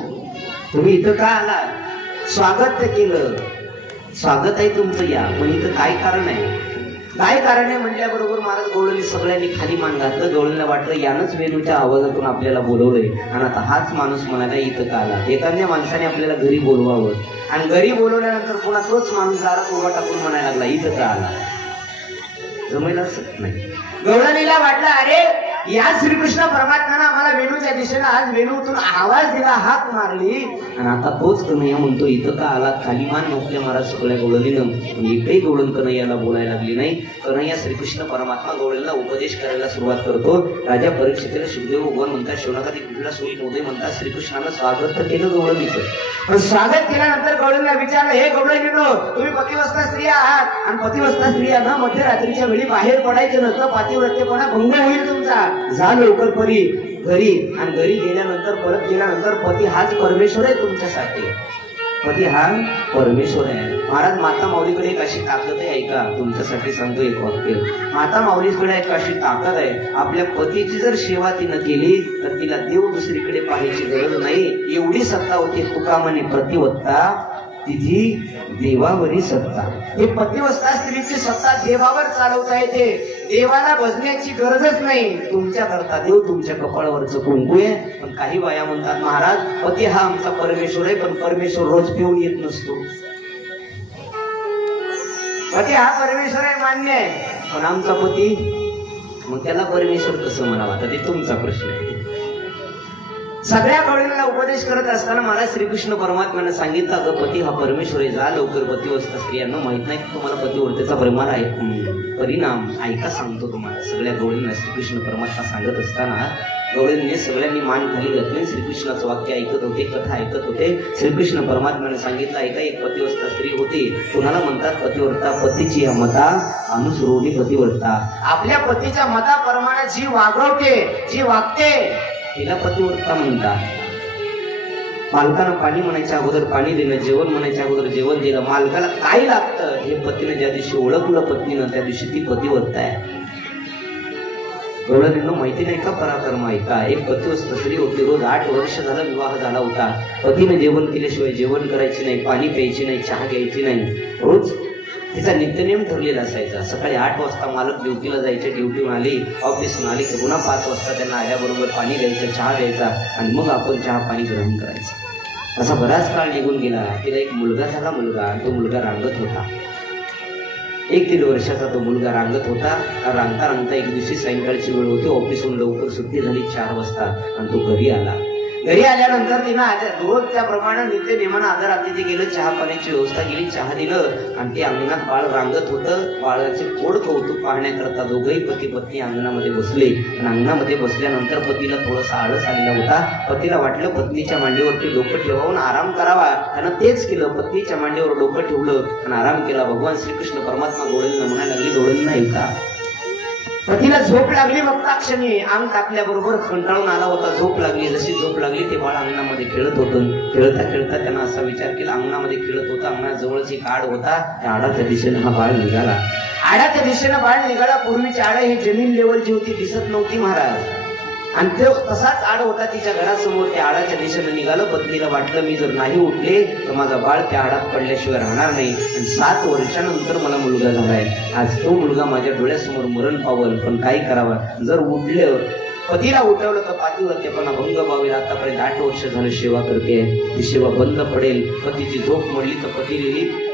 तुम्ही इथं का आला? स्वागत केलं, स्वागत आहे तुमचं, या, पण इथं काय कारण आहे? काय कारण आहे म्हटल्याबरोबर महाराज गवळणी सगळ्यांनी खाली मान घातलं. गवळणीला वाटलं यानंच वेणूच्या आवाजातून आपल्याला बोलवलंय, आणि आता हाच माणूस म्हणाला इथं का आला. एखाद्या माणसाने आपल्याला घरी बोलवावं, आणि घरी बोलवल्यानंतर पुन्हा तोच माणूस दारात उभा टाकून म्हणायला लागला इथं का आला. जमेला नाही. गवळणीला वाटलं अरे या श्रीकृष्ण परमात्म्यानं आम्हाला वेणूच्या दिशेनं आज वेणूतून आवाज दिला, हाक मारली, आणि आता तोच कन्हैया म्हणतो इथं का आला. खाली मान घातल्या महाराज सगळ्या गवळणीनं. एकही गवळण कन्हैयाला बोलायला लागली नाही. कन्हैया श्रीकृष्ण परमात्मा गवळणीला उपदेश करायला सुरुवात करतो. राजा परीक्षितीला शुभदेव भगवान म्हणतात, शिवनाकादी कुठला सूत मोदय म्हणतात. श्रीकृष्णानं स्वागत तर केलं गवळणीचं, पण स्वागत केल्यानंतर गवळणीला विचारलं, हे गवळणीनो तुम्ही पतिवस्था स्त्रिया आहात, आणि पतिवस्था स्त्रियांना मध्यरात्रीच्या वेळी बाहेर पडायचं नसतं, पातिव्रत्यपणा भंग होईल तुमचा, जा लवकर परी घरी. आणि घरी गेल्यानंतर परत गेल्यानंतर पती हाच परमेश्वर आहे तुमच्यासाठी, पती हा परमेश्वर आहे. महाराज माता माऊलीकडे एक अशी ताकद आहे, ऐका तुमच्यासाठी सांगतो एक वाक्य. माता माऊलीकडे एक अशी ताकद आहे, आपल्या पतीची जर सेवा तिनं केली तर तिला देव दुसरीकडे पाहायची गरज नाही. एवढी सत्ता होती. तुका म्हणे प्रतिवत्ता तिची देवावरी सत्ता. हे पतिवस्था स्त्रीची सत्ता देवावर चालवता येते. देवाला भजण्याची गरजच नाही. तुमच्या करता देव तुमच्या कपाळावरचं कुंकू आहे. पण काही बाया म्हणतात महाराज पती हा आमचा परमेश्वर आहे, पण परमेश्वर रोज पिऊन येत नसतो. पती हा परमेश्वर आहे मान्य आहे, पण आमचा पती, मग त्याला परमेश्वर कसं म्हणावा, तर ते तुमचा प्रश्न आहे. सगळ्या गवळणीला उपदेश करत असताना महाराज श्रीकृष्ण परमात्म्याने सांगितलं, अगं पती हा परमेश्वर आहे, जा लवकर पतिवस्था स्त्रियांना माहित नाही तुम्हाला पतिव्रतेचा परिणाम ऐका सांगतो तुम्हाला. सगळ्या गवळणींना श्रीकृष्ण परमात्मा सांगत असताना गवळणीने सगळ्यांनी मान खाली घातली. श्रीकृष्णाचं वाक्य ऐकत होते, कथा ऐकत होते. श्रीकृष्ण परमात्म्याने सांगितलं, ऐका एक पतिवस्था स्त्री होती, कुणाला म्हणतात पतिव्रता, पतीची मता अनुसरवली पतिव्रता. आपल्या पतीच्या मताप्रमाणे जी वागवते, जी वागते तिला पतिव्रता म्हणतात. मालकानं पाणी म्हणायच्या अगोदर पाणी दिलं, जेवण म्हणायच्या अगोदर जेवण दिलं. मालकाला काय लागतं हे पतीनं ज्या दिवशी ओळखलं पत्नीनं, त्या दिवशी ती पतिव्रता आहे. एवढं माहिती नाही का पराक्रम आहे का? एक पतिव्रत स्त्री होती. रोज 8 वर्ष झालं विवाह झाला होता. पतीने जेवण केल्याशिवाय जेवण करायचे नाही, पाणी प्यायची नाही, चहा घ्यायची नाही. रोज तिचा नित्यनेम ठरलेला असायचा. सकाळी 8 वाजता मालक ड्युटीला जायचे, ड्युटीहून आली, ऑफिसहून आली की पुन्हा 5 वाजता त्यांना आल्याबरोबर पाणी घ्यायचं, चहा घ्यायचा आणि मग आपण चहा पाणी ग्रहण करायचं. असा बराच काळ निघून गेला. तिला एक मुलगा झाला. मुलगा, तो मुलगा रांगत होता. 1-1.5 वर्षाचा तो मुलगा रांगत होता. रांगता रांगता एक दिवशी सायंकाळची वेळ होती. ऑफिसहून लवकर सुट्टी झाली 4 वाजता आणि तो घरी आला. घरी आल्यानंतर तिनं रोज त्याप्रमाणे नित्य नेमानं आदर अतिथी गेलं, चहा पाण्याची व्यवस्था केली, चहा दिलं आणि ते अंगणात बाळ रांगत होतं. बाळाचे गोड कौतुक पाहण्याकरता दोघंही पती पत्नी अंगणामध्ये बसले. आणि अंगणामध्ये बसल्यानंतर पतीला थोडासा आळस आलेला होता. पतीला वाटलं पत्नीच्या मांडीवरती डोकं ठेवून आराम करावा. त्यानं तेच केलं. पत्नीच्या मांडीवर डोकं ठेवलं आणि आराम केला. भगवान श्रीकृष्ण परमात्मा डोळ्यांना म्हणायला लागली, डोळ्यांना नाही का? पतीला झोप लागली. बघता क्षणी अंग टाकल्याबरोबर कंटाळून आला होता. झोप लागली. जशी झोप लागली ते बाळ अंगणामध्ये खेळत होतं. खेळता खेळता त्यानं असा विचार केला, अंगणामध्ये खेळत होता, अंगणात जवळच एक आड होता. त्या आडाच्या दिशेने हा बाळ निघाला. आडाच्या दिशेनं बाळ निघाला. पूर्वीची आड ही जमीन लेवलची होती, दिसत नव्हती महाराज. आणि तो तसाच आड होता तिच्या घरासमोर. त्या आडाच्या दिशेने निघालं. पत्नीला वाटलं मी जर नाही उठले तर माझा बाळ त्या आडात पडल्याशिवाय राहणार नाही. आणि 7 वर्षानंतर मला मुलगा झालाय. आज तो मुलगा माझ्या डोळ्यासमोर मरण पावल, पण काय करावं? जर उठलं, पतीला उठवलं तर पातिव्रत्यपणा भंग पावेल. आतापर्यंत 8 वर्ष झालं सेवा करते, ती सेवा बंद पडेल. पतीची झोप मोडली तर पती लिहिली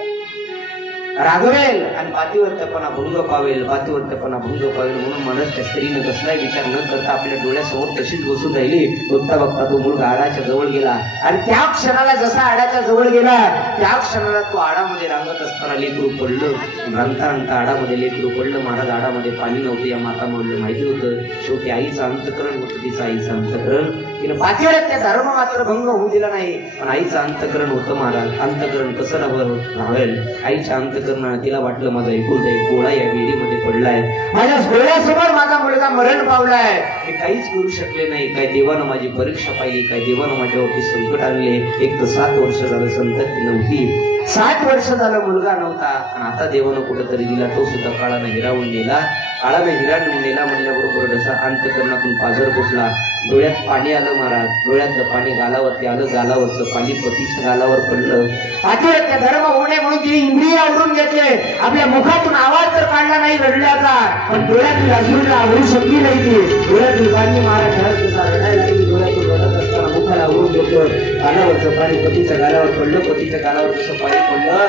रागवेल आणि पातिव्रत्यपणा भंग पावेल, पातिव्रत्यपणा भंग पावेल. म्हणून म्हणत त्या स्त्रीनं कसलाही विचार न करता आपल्या डोळ्यासमोर तशीच बसून राहिली. बघता बघता तो मुलगा आडाच्या जवळ गेला आणि त्या क्षणाला जसा आडाच्या जवळ गेला त्या क्षणाला तो आडामध्ये रांगत असताना लेकरू पडलं. रांगता रांगता आडामध्ये लेकरू पडलं. महाराज, आडामध्ये पाणी नव्हतं. या माता म्हणलं माहिती होतं. शेवटी आईचं अंतकरण होतं. तिचं आईचं अंतकरण. तिनं पातिव्रत्य धर्म मात्र भंग होऊ दिला नाही, पण आईचं अंतकरण होतं महाराज. अंतकरण कसं राहावेल? आईच्या अंतकरणानं तिला वाटलं माझा एकूण एक गोळा या विहिरीमध्ये पडलाय, माझ्या डोळ्यासमोर माझा मुलगा मरण पावलाय, मी काहीच करू शकले नाही. काय देवानं माझी परीक्षा पाहिली, काय देवानं माझ्यावरती संकट आणले. एक तर 7 वर्ष झालं संतती नव्हती, 7 वर्ष झालं मुलगा नव्हता आणि आता देवानं कुठेतरी दिला. तो सुद्धा काळानं हिरावून गेला. काळानं हिरावून गेला म्हणल्याबरोबर जसा अंतकरणातून पाझर फुटला. डोळ्यात पाणी आलं महाराज. डोळ्यातलं पाणी गालावरती आलं. गालावरचं पाणी पतीच्या गालावर पडलं. पातिव्रत्य धर्म होणे म्हणून तिने इंद्रिय आवरून घेतले. आपल्या मुखातून आवाज तर काढला नाही रडल्याचा, पण डोळ्यातून अजून आवडू शकली नाही. ती डोळ्यातून पाणी महाराज घरात सुद्धा रडायला लागली. डोळ्यातून रडत असताना मुखाला आवरून घेतलं. गालावरचं पाणी पतीच्या गालावर पडलं. पतीच्या गालावर जसं पाणी पडलं,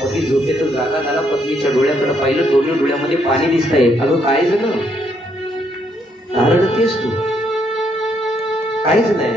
पती झोपेतच जागा झाला. पत्नीच्या डोळ्याकडे पाहिलं. दोन्ही डोळ्यामध्ये पाणी दिसतंय. अगं काय झालं? रडतेस तू? काय झालंय?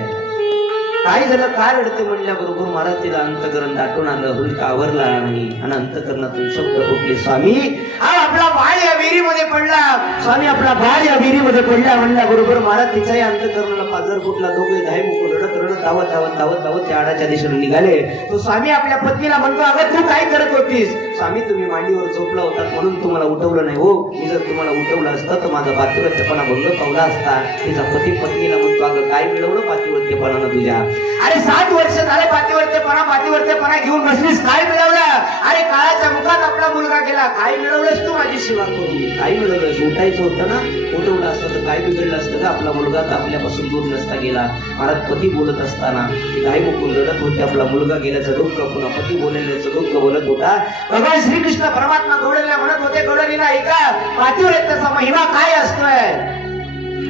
काय झालं? काय रडते म्हणल्याबरोबर महाराज तिला अंतकरण दाटून आलं. हुलका आवरला नाही आणि अंतकरणातून शब्द फुटले, स्वामी आपला बाळ या विहिरीमध्ये पडला. स्वामी आपला बाळ या विहिरीमध्ये पडला म्हणल्याबरोबर महाराज तिच्याही अंतकरणाला पाझर फुटला. दोघे धाय मुकून रडत रडत धावत धावत धावत धावत त्या आडाच्या दिशेने निघाले. तो स्वामी आपल्या पत्नीला म्हणतो, अगं तू काय करत होतीस? स्वामी तुम्ही मांडीवर झोपला होता म्हणून तुम्हाला उठवलं नाही. हो, मी जर तुम्हाला उठवलं असतं तर माझा पातिव्रत्यपणा भंग पावला असता. तिचा पती पत्नीला म्हणतो, अगं काय मिळवलं पातिव्रत्यपणानं तुझ्या? अरे 7 वर्ष झाले पातिव्रत्यपणा घेऊन बसलीस, काय मिळवलं? अरे काळाच्या मुखात आपला मुलगा गेला, काय मिळवलंस तू माझी सेवा करून? काय मिळवलंस? उठायचं होतं ना, उठवलं असतं तर काय बिघडलं असतं का? आपला मुलगा तर आपल्यापासून दूर नसता गेला. महाराज पती बोलत असताना ती गाय मुकून रडत होती. आपला मुलगा गेल्याचं दुःख, पुन्हा पती बोलल्याचं दुःख बोलत होता. भगवान श्रीकृष्ण परमात्मा गौडलीला म्हणत होते, गौडलीला ऐका, पातिव्रत्याचा महिमा काय असतोय?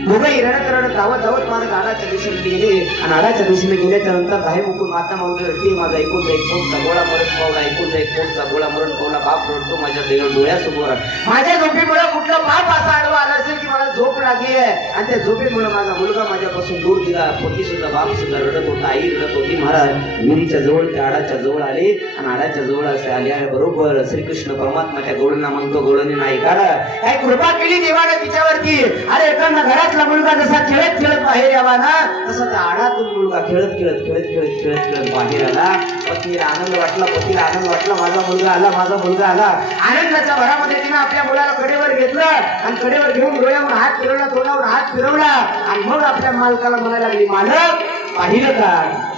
दोघंही रडत रडत धावत धावत महाराज आडाच्या दिशेने गेले आणि आडाच्या दिशेने गेल्याच्या नंतर धाय मुकून माता माऊली, माझा एकूणचा एक पोटचा गोळा मरण पावला, एकूणचा एक पोटचा गोळा मरण पावला. बाप रडतो माझ्या डोळ्यासमोर. माझ्या झोपेमुळे कुठलं पाप असं आडवा आलं असेल की मला झोप लागली आहे आणि त्या झोपेमुळे माझा मुलगा माझ्यापासून दूर गेला. पती सुद्धा, बाप सुद्धा रडत होता, आई रडत होती. महाराज विहिरीच्या जवळ त्या आडाच्या जवळ आले आणि आडाच्या जवळ असे आल्याबरोबर श्रीकृष्ण परमात्मा त्या गौडींना म्हणतो, गौडींनी नाही काढा, काय कृपा केली देवानं तिच्यावरती. अरे एखादा घरातला मुलगा जसा खेळत खेळत बाहेर यावा ना, तसा त्या आडातून मुलगा खेळत खेळत खेळत खेळत खेळत खेळत बाहेर आला. पत्नीला आनंद वाटला, पतीला आनंद वाटला, माझा मुलगा आला, माझा मुलगा आला. आनंदाच्या भरामध्ये तिने आपल्या मुलाला कडेवर घेतलं आणि कडेवर घेऊन डोळ्यावर हात फिरवला, तोंडावर हात फिरवला आणि मग आपल्या मालकाला म्हणायला लागली, मालक पाहिलं का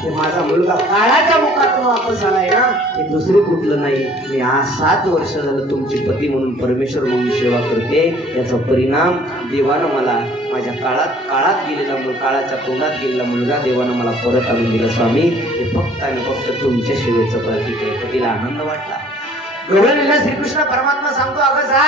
ते माझा मुलगा काळाच्या मुखातून वापस आलाय ना, हे दुसरे कुठलं नाही. मी आज 7 वर्ष झालं तुमची पती म्हणून परमेश्वर म्हणून सेवा करते. याचा परिणाम देवानं मला माझ्या काळात गेलेला काळाच्या तोंडात गेलेला मुलगा देवानं मला परत आणून दिला. स्वामी, हे फक्त आणि फक्त तुमच्या सेवेचं प्रतीक आहे. पतीला आनंद वाटला. गवळणीला श्रीकृष्ण परमात्मा सांगतो, अगं जा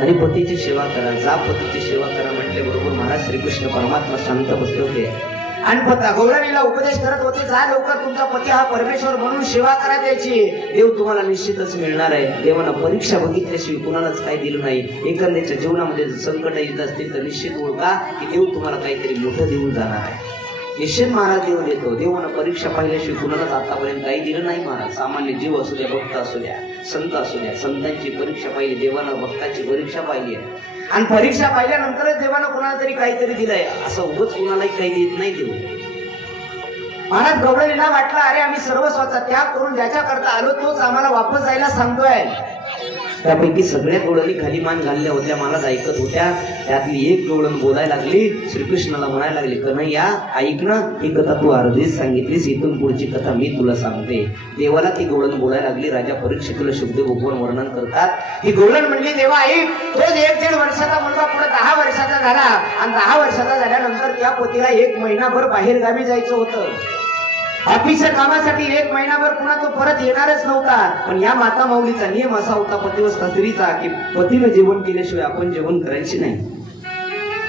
आणि पतीची सेवा करा, जा पतीची सेवा करा म्हटले बरोबर महाराज श्रीकृष्ण परमात्मा शांत बसले होते आणि गवळणीला उपदेश करत होते, जा लवकर तुमचा पती हा परमेश्वर म्हणून सेवा करा त्याची. देव तुम्हाला निश्चितच मिळणार आहे. देवानं परीक्षा बघितल्याशिवाय कुणालाच काही दिलं नाही. एखाद्याच्या जीवनामध्ये जर संकट येत असतील तर निश्चित ओळखा की देव तुम्हाला काहीतरी मोठं देऊन जाणार आहे. निश्चित महाराज देव देतो. देवानं परीक्षा पाहिल्याशिवाय कुणालाच आतापर्यंत काही दिलं नाही महाराज. सामान्य जीव असू द्या, भक्त असू द्या, संत असू द्या, संतांची परीक्षा पाहिली देवानं, भक्ताची परीक्षा पाहिली आहे. आणि परीक्षा पाहिल्यानंतरच देवानं कुणाला तरी काहीतरी दिलंय. असं उगाच कुणालाही काही देत नाही देव. महाराज गवळणीला वाटलं, अरे आम्ही सर्वस्वाचा त्याग करून ज्याच्या करता आलो तोच आम्हाला वापस जायला सांगतोय. त्यापैकी सगळ्या गवळणी खाली मान घालल्या होत्या, मला ऐकत होत्या. त्यातली एक गवळण बोलायला लागली, श्रीकृष्णाला म्हणायला लागली, कन्हैया ऐक ना, ही कथा तू अर्धीच सांगितलीस, इथून पुढची कथा मी तुला सांगते. देवाला ती गवळण बोलायला लागली. राजा परीक्षितला शुभदेव भगवान वर्णन करतात. ही गवळण म्हणली, देवा ऐक, तोच 1-1.5 वर्षाचा मुलगा पुढे 10 वर्षाचा झाला आणि 10 वर्षाचा झाल्यानंतर त्या पतीला 1 महिनाभर बाहेर गावी जायचं होतं. ऑफिसच्या कामासाठी 1 महिनाभर पुन्हा तो परत येणारच नव्हता. पण या माता माऊलीचा नियम असा होता पती व स्त्रीचा की पतीनं जेवण केल्याशिवाय आपण जेवण करायचे नाही,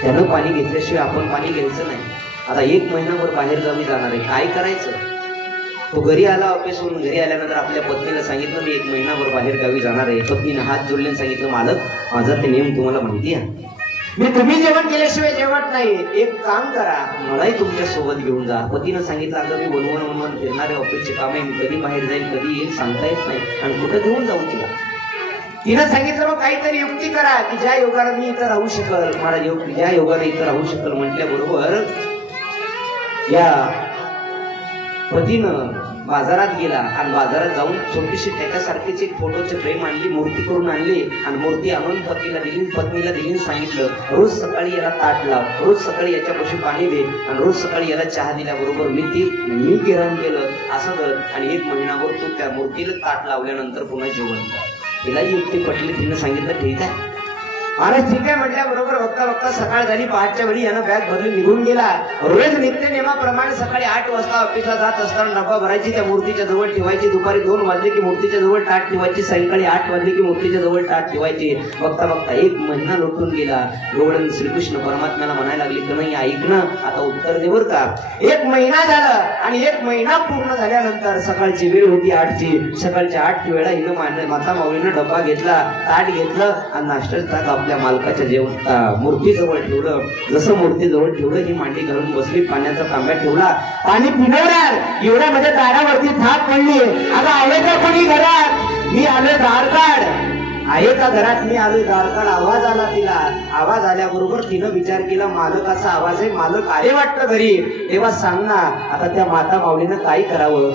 त्यानं पाणी घेतल्याशिवाय आपण पाणी घ्यायचं नाही. आता 1 महिनाभर बाहेर गावी जाणार आहे, काय करायचं? तो घरी आला ऑफिसहून. घरी आल्यानंतर आपल्या पत्नीला सांगितलं, मी 1 महिनाभर बाहेर गावी जाणार आहे. पत्नीने हात जोडले सांगितलं, मालक माझा ते नियम तुम्हाला माहिती आहे, मी तुम्ही जेवण केल्याशिवाय जेवत नाही. एक काम करा, मलाही तुमच्या सोबत घेऊन जा. पतीनं सांगितलं, अगं मी वनवन फिरणारे ऑफिसचे काम आहे, मी कधी बाहेर जाईल कधी येईल सांगता येत नाही आणि कुठं घेऊन जाऊ तिला. तिनं सांगितलं, मग काहीतरी युक्ती करा की ज्या योगाला मी इथं राहू शकल, मला ज्या योगाने इथं राहू शकल. म्हटल्याबरोबर या पतीनं बाजारात गेला आणि बाजारात जाऊन छोटीशी त्याच्यासारखीच एक फोटोची फ्रेम आणली, मूर्ती करून आणली आणि मूर्ती आणून पतीला दिली, पत्नीला दिली. सांगितलं, रोज सकाळी याला ताट लाव, रोज सकाळी याच्यापाशी पाणी दे आणि रोज सकाळी याला चहा दिल्याबरोबर मी किरण केलं असं कर आणि 1 महिनाभर तू त्या मूर्तीला ताट लावल्यानंतर पुन्हा जेवण कर. तिला युक्ती पटली. तिने सांगितलं, ठीक आहे महाराज, ठीक आहे म्हटल्याबरोबर बघता बघता सकाळ झाली. पहाटच्या वेळी यानं बॅग भरली निघून गेला. रोज नित्य नियमाप्रमाणे सकाळी 8 वाजता ऑफिसला जात असताना डबा भरायची, त्या मूर्तीच्या जवळ ठेवायची. दुपारी 2 वाजले की मूर्तीच्या जवळ ताट ठेवायची. सायंकाळी 8 वाजले की मूर्तीच्या जवळ ताट ठेवायची. बघता बघता 1 महिना लोटून गेला. गवळण श्रीकृष्ण परमात्म्याला म्हणायला लागली, की नाही ऐक ना, आता उत्तर दे बर का. 1 महिना झालं आणि 1 महिना पूर्ण झाल्यानंतर सकाळची वेळ होती 8ची. सकाळच्या 8 वेळा हिनं माता माऊलीनं डबा घेतला, ताट घेतलं आणि नाश्त्याचं ताट आपल्या मालकाच्या जेवण मूर्तीजवळ ठेवलं. जसं मूर्तीजवळ ठेवलं, ही मांडी घालून बसली, पाण्याचा तांब्या ठेवला, पाणी पिणवणार एवढ्यामध्ये दारावरती थाप पडली. अगं आले का कोणी घरात? मी आलो दारकाड. आहे का घरात? मी आलोय दारकाड. आवाज आला तिला. आवाज आल्याबरोबर तिनं विचार केला, मालकाचा आवाज आहे, मालक आले वाटतं घरी. तेव्हा सांग ना आता त्या माता माऊलीनं काय करावं?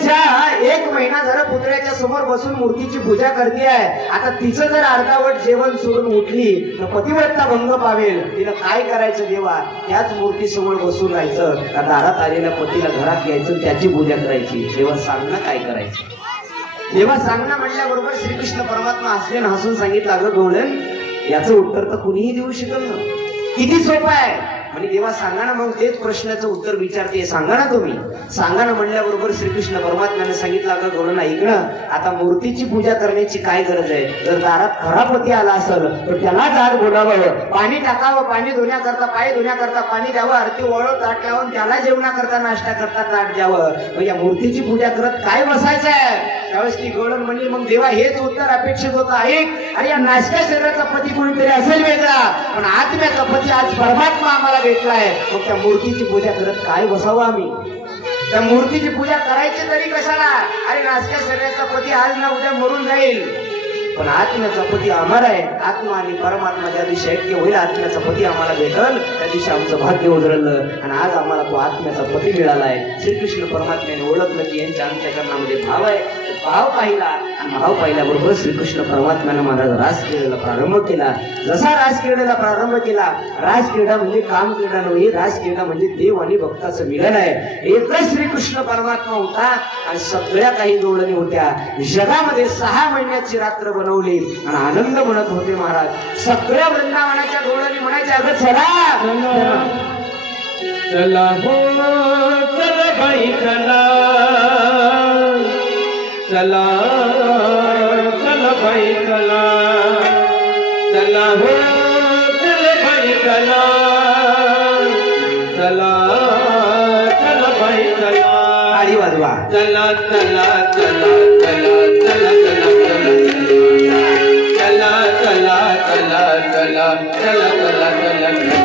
ज्या 1 महिना जरा पुतळ्याच्या समोर बसून मूर्तीची पूजा करते आहे, आता तिचं जर अर्धावट जेवण सोडून उठली तर पतिव्रता भंग पावेल. तिला काय करायचं देवा? त्याच मूर्ती समोर बसून राहायचं का दारात आलेल्या पतीला घरात घ्यायचं, त्याची पूजा करायची? देवा सांग ना काय करायचं? देवा सांगणं म्हटल्याबरोबर श्रीकृष्ण परमात्मा हसले हसून सांगितलं, अगं गवळण, याचं उत्तर तर कुणीही देऊ शकल ना, किती सोपं आहे. म्हणजे देवा सांगा ना. मग तेच प्रश्नाचं उत्तर विचारते, सांगा ना तुम्ही, सांगा ना म्हणल्याबरोबर श्रीकृष्ण परमात्म्याने सांगितलं, अगं गवळण ऐकणं, आता मूर्तीची पूजा करण्याची काय गरज आहे? जर दारात खरा पती आला असेल तर त्याला दार बोलावं, पाणी टाकावं, पाणी धुण्याकरता पाय धुण्याकरता पाणी द्यावं, आरती ओळख ताट लावून त्याला जेवणाकरता नाश्ता करता ताट द्यावं. या मूर्तीची पूजा करत काय बसायचं आहे? त्यावेळेस ती गवळण म्हणली, मग देवा हेच उत्तर अपेक्षित होतं. ऐक, अरे या नाश्त्या शरीराचा पती कोणीतरी असेल वेगळा, पण आत्म्याचा पती आज परमात्मा आम्हाला भेटलाय. मग त्या मूर्तीची पूजा करत काय बसावं आम्ही? त्या मूर्तीची पूजा करायची तरी कशाला? अरे नाश्त्या शरीराचा पती आज ना उद्या मरून जाईल, पण आत्म्याचा पती अमर आहे. आत्मा आणि परमात्मा ज्या दिवशी ऐक्य होईल, आत्म्याचा पती आम्हाला भेटल, त्या दिवशी आमचं भाग्य उजळलं आणि आज आम्हाला तो आत्म्याचा पती मिळालाय. श्रीकृष्ण परमात्म्याने ओळखलं की यांच्या अंतःकरणामध्ये भाव आहे. भाव पाहिला आणि भाव पाहिल्याबरोबर श्रीकृष्ण परमात्म्यानं महाराज रास क्रीडेला प्रारंभ केला. जसा रास क्रीडेला प्रारंभ केला, रास क्रीडा म्हणजे काम क्रीडा नव्हे, रास क्रीडा म्हणजे देव आणि भक्ताचं मिलन आहे. एकच श्रीकृष्ण परमात्मा होता आणि सगळ्या काही जोडणी होत्या. जगामध्ये 6 महिन्याची रात्र बनवली आणि आनंद म्हणत होते महाराज. सगळ्या वृंदावनाच्या जोडणी म्हणायच्या, अगं चला चला हो चल बाई चला, चला चल बाई चला, चला हो चल बाई चला, चला चल बाई चला. आली वाजवा. चला चला चला चला चला चला चला चला चला चला चला चला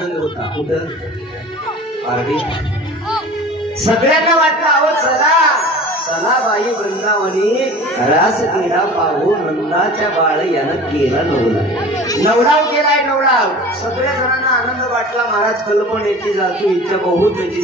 आनंद होता. कुठं पार्टी सगळ्यांना वाटलं अहो चला चला बाई वृंदावनी रास क्रीडा पाहू नंदाच्या बाळ यानं केला नवडाव केलाय नवडाव. सगळ्या जणांना आनंद वाटला. महाराज कल्पनेची जातू इच्छा बहुत त्याची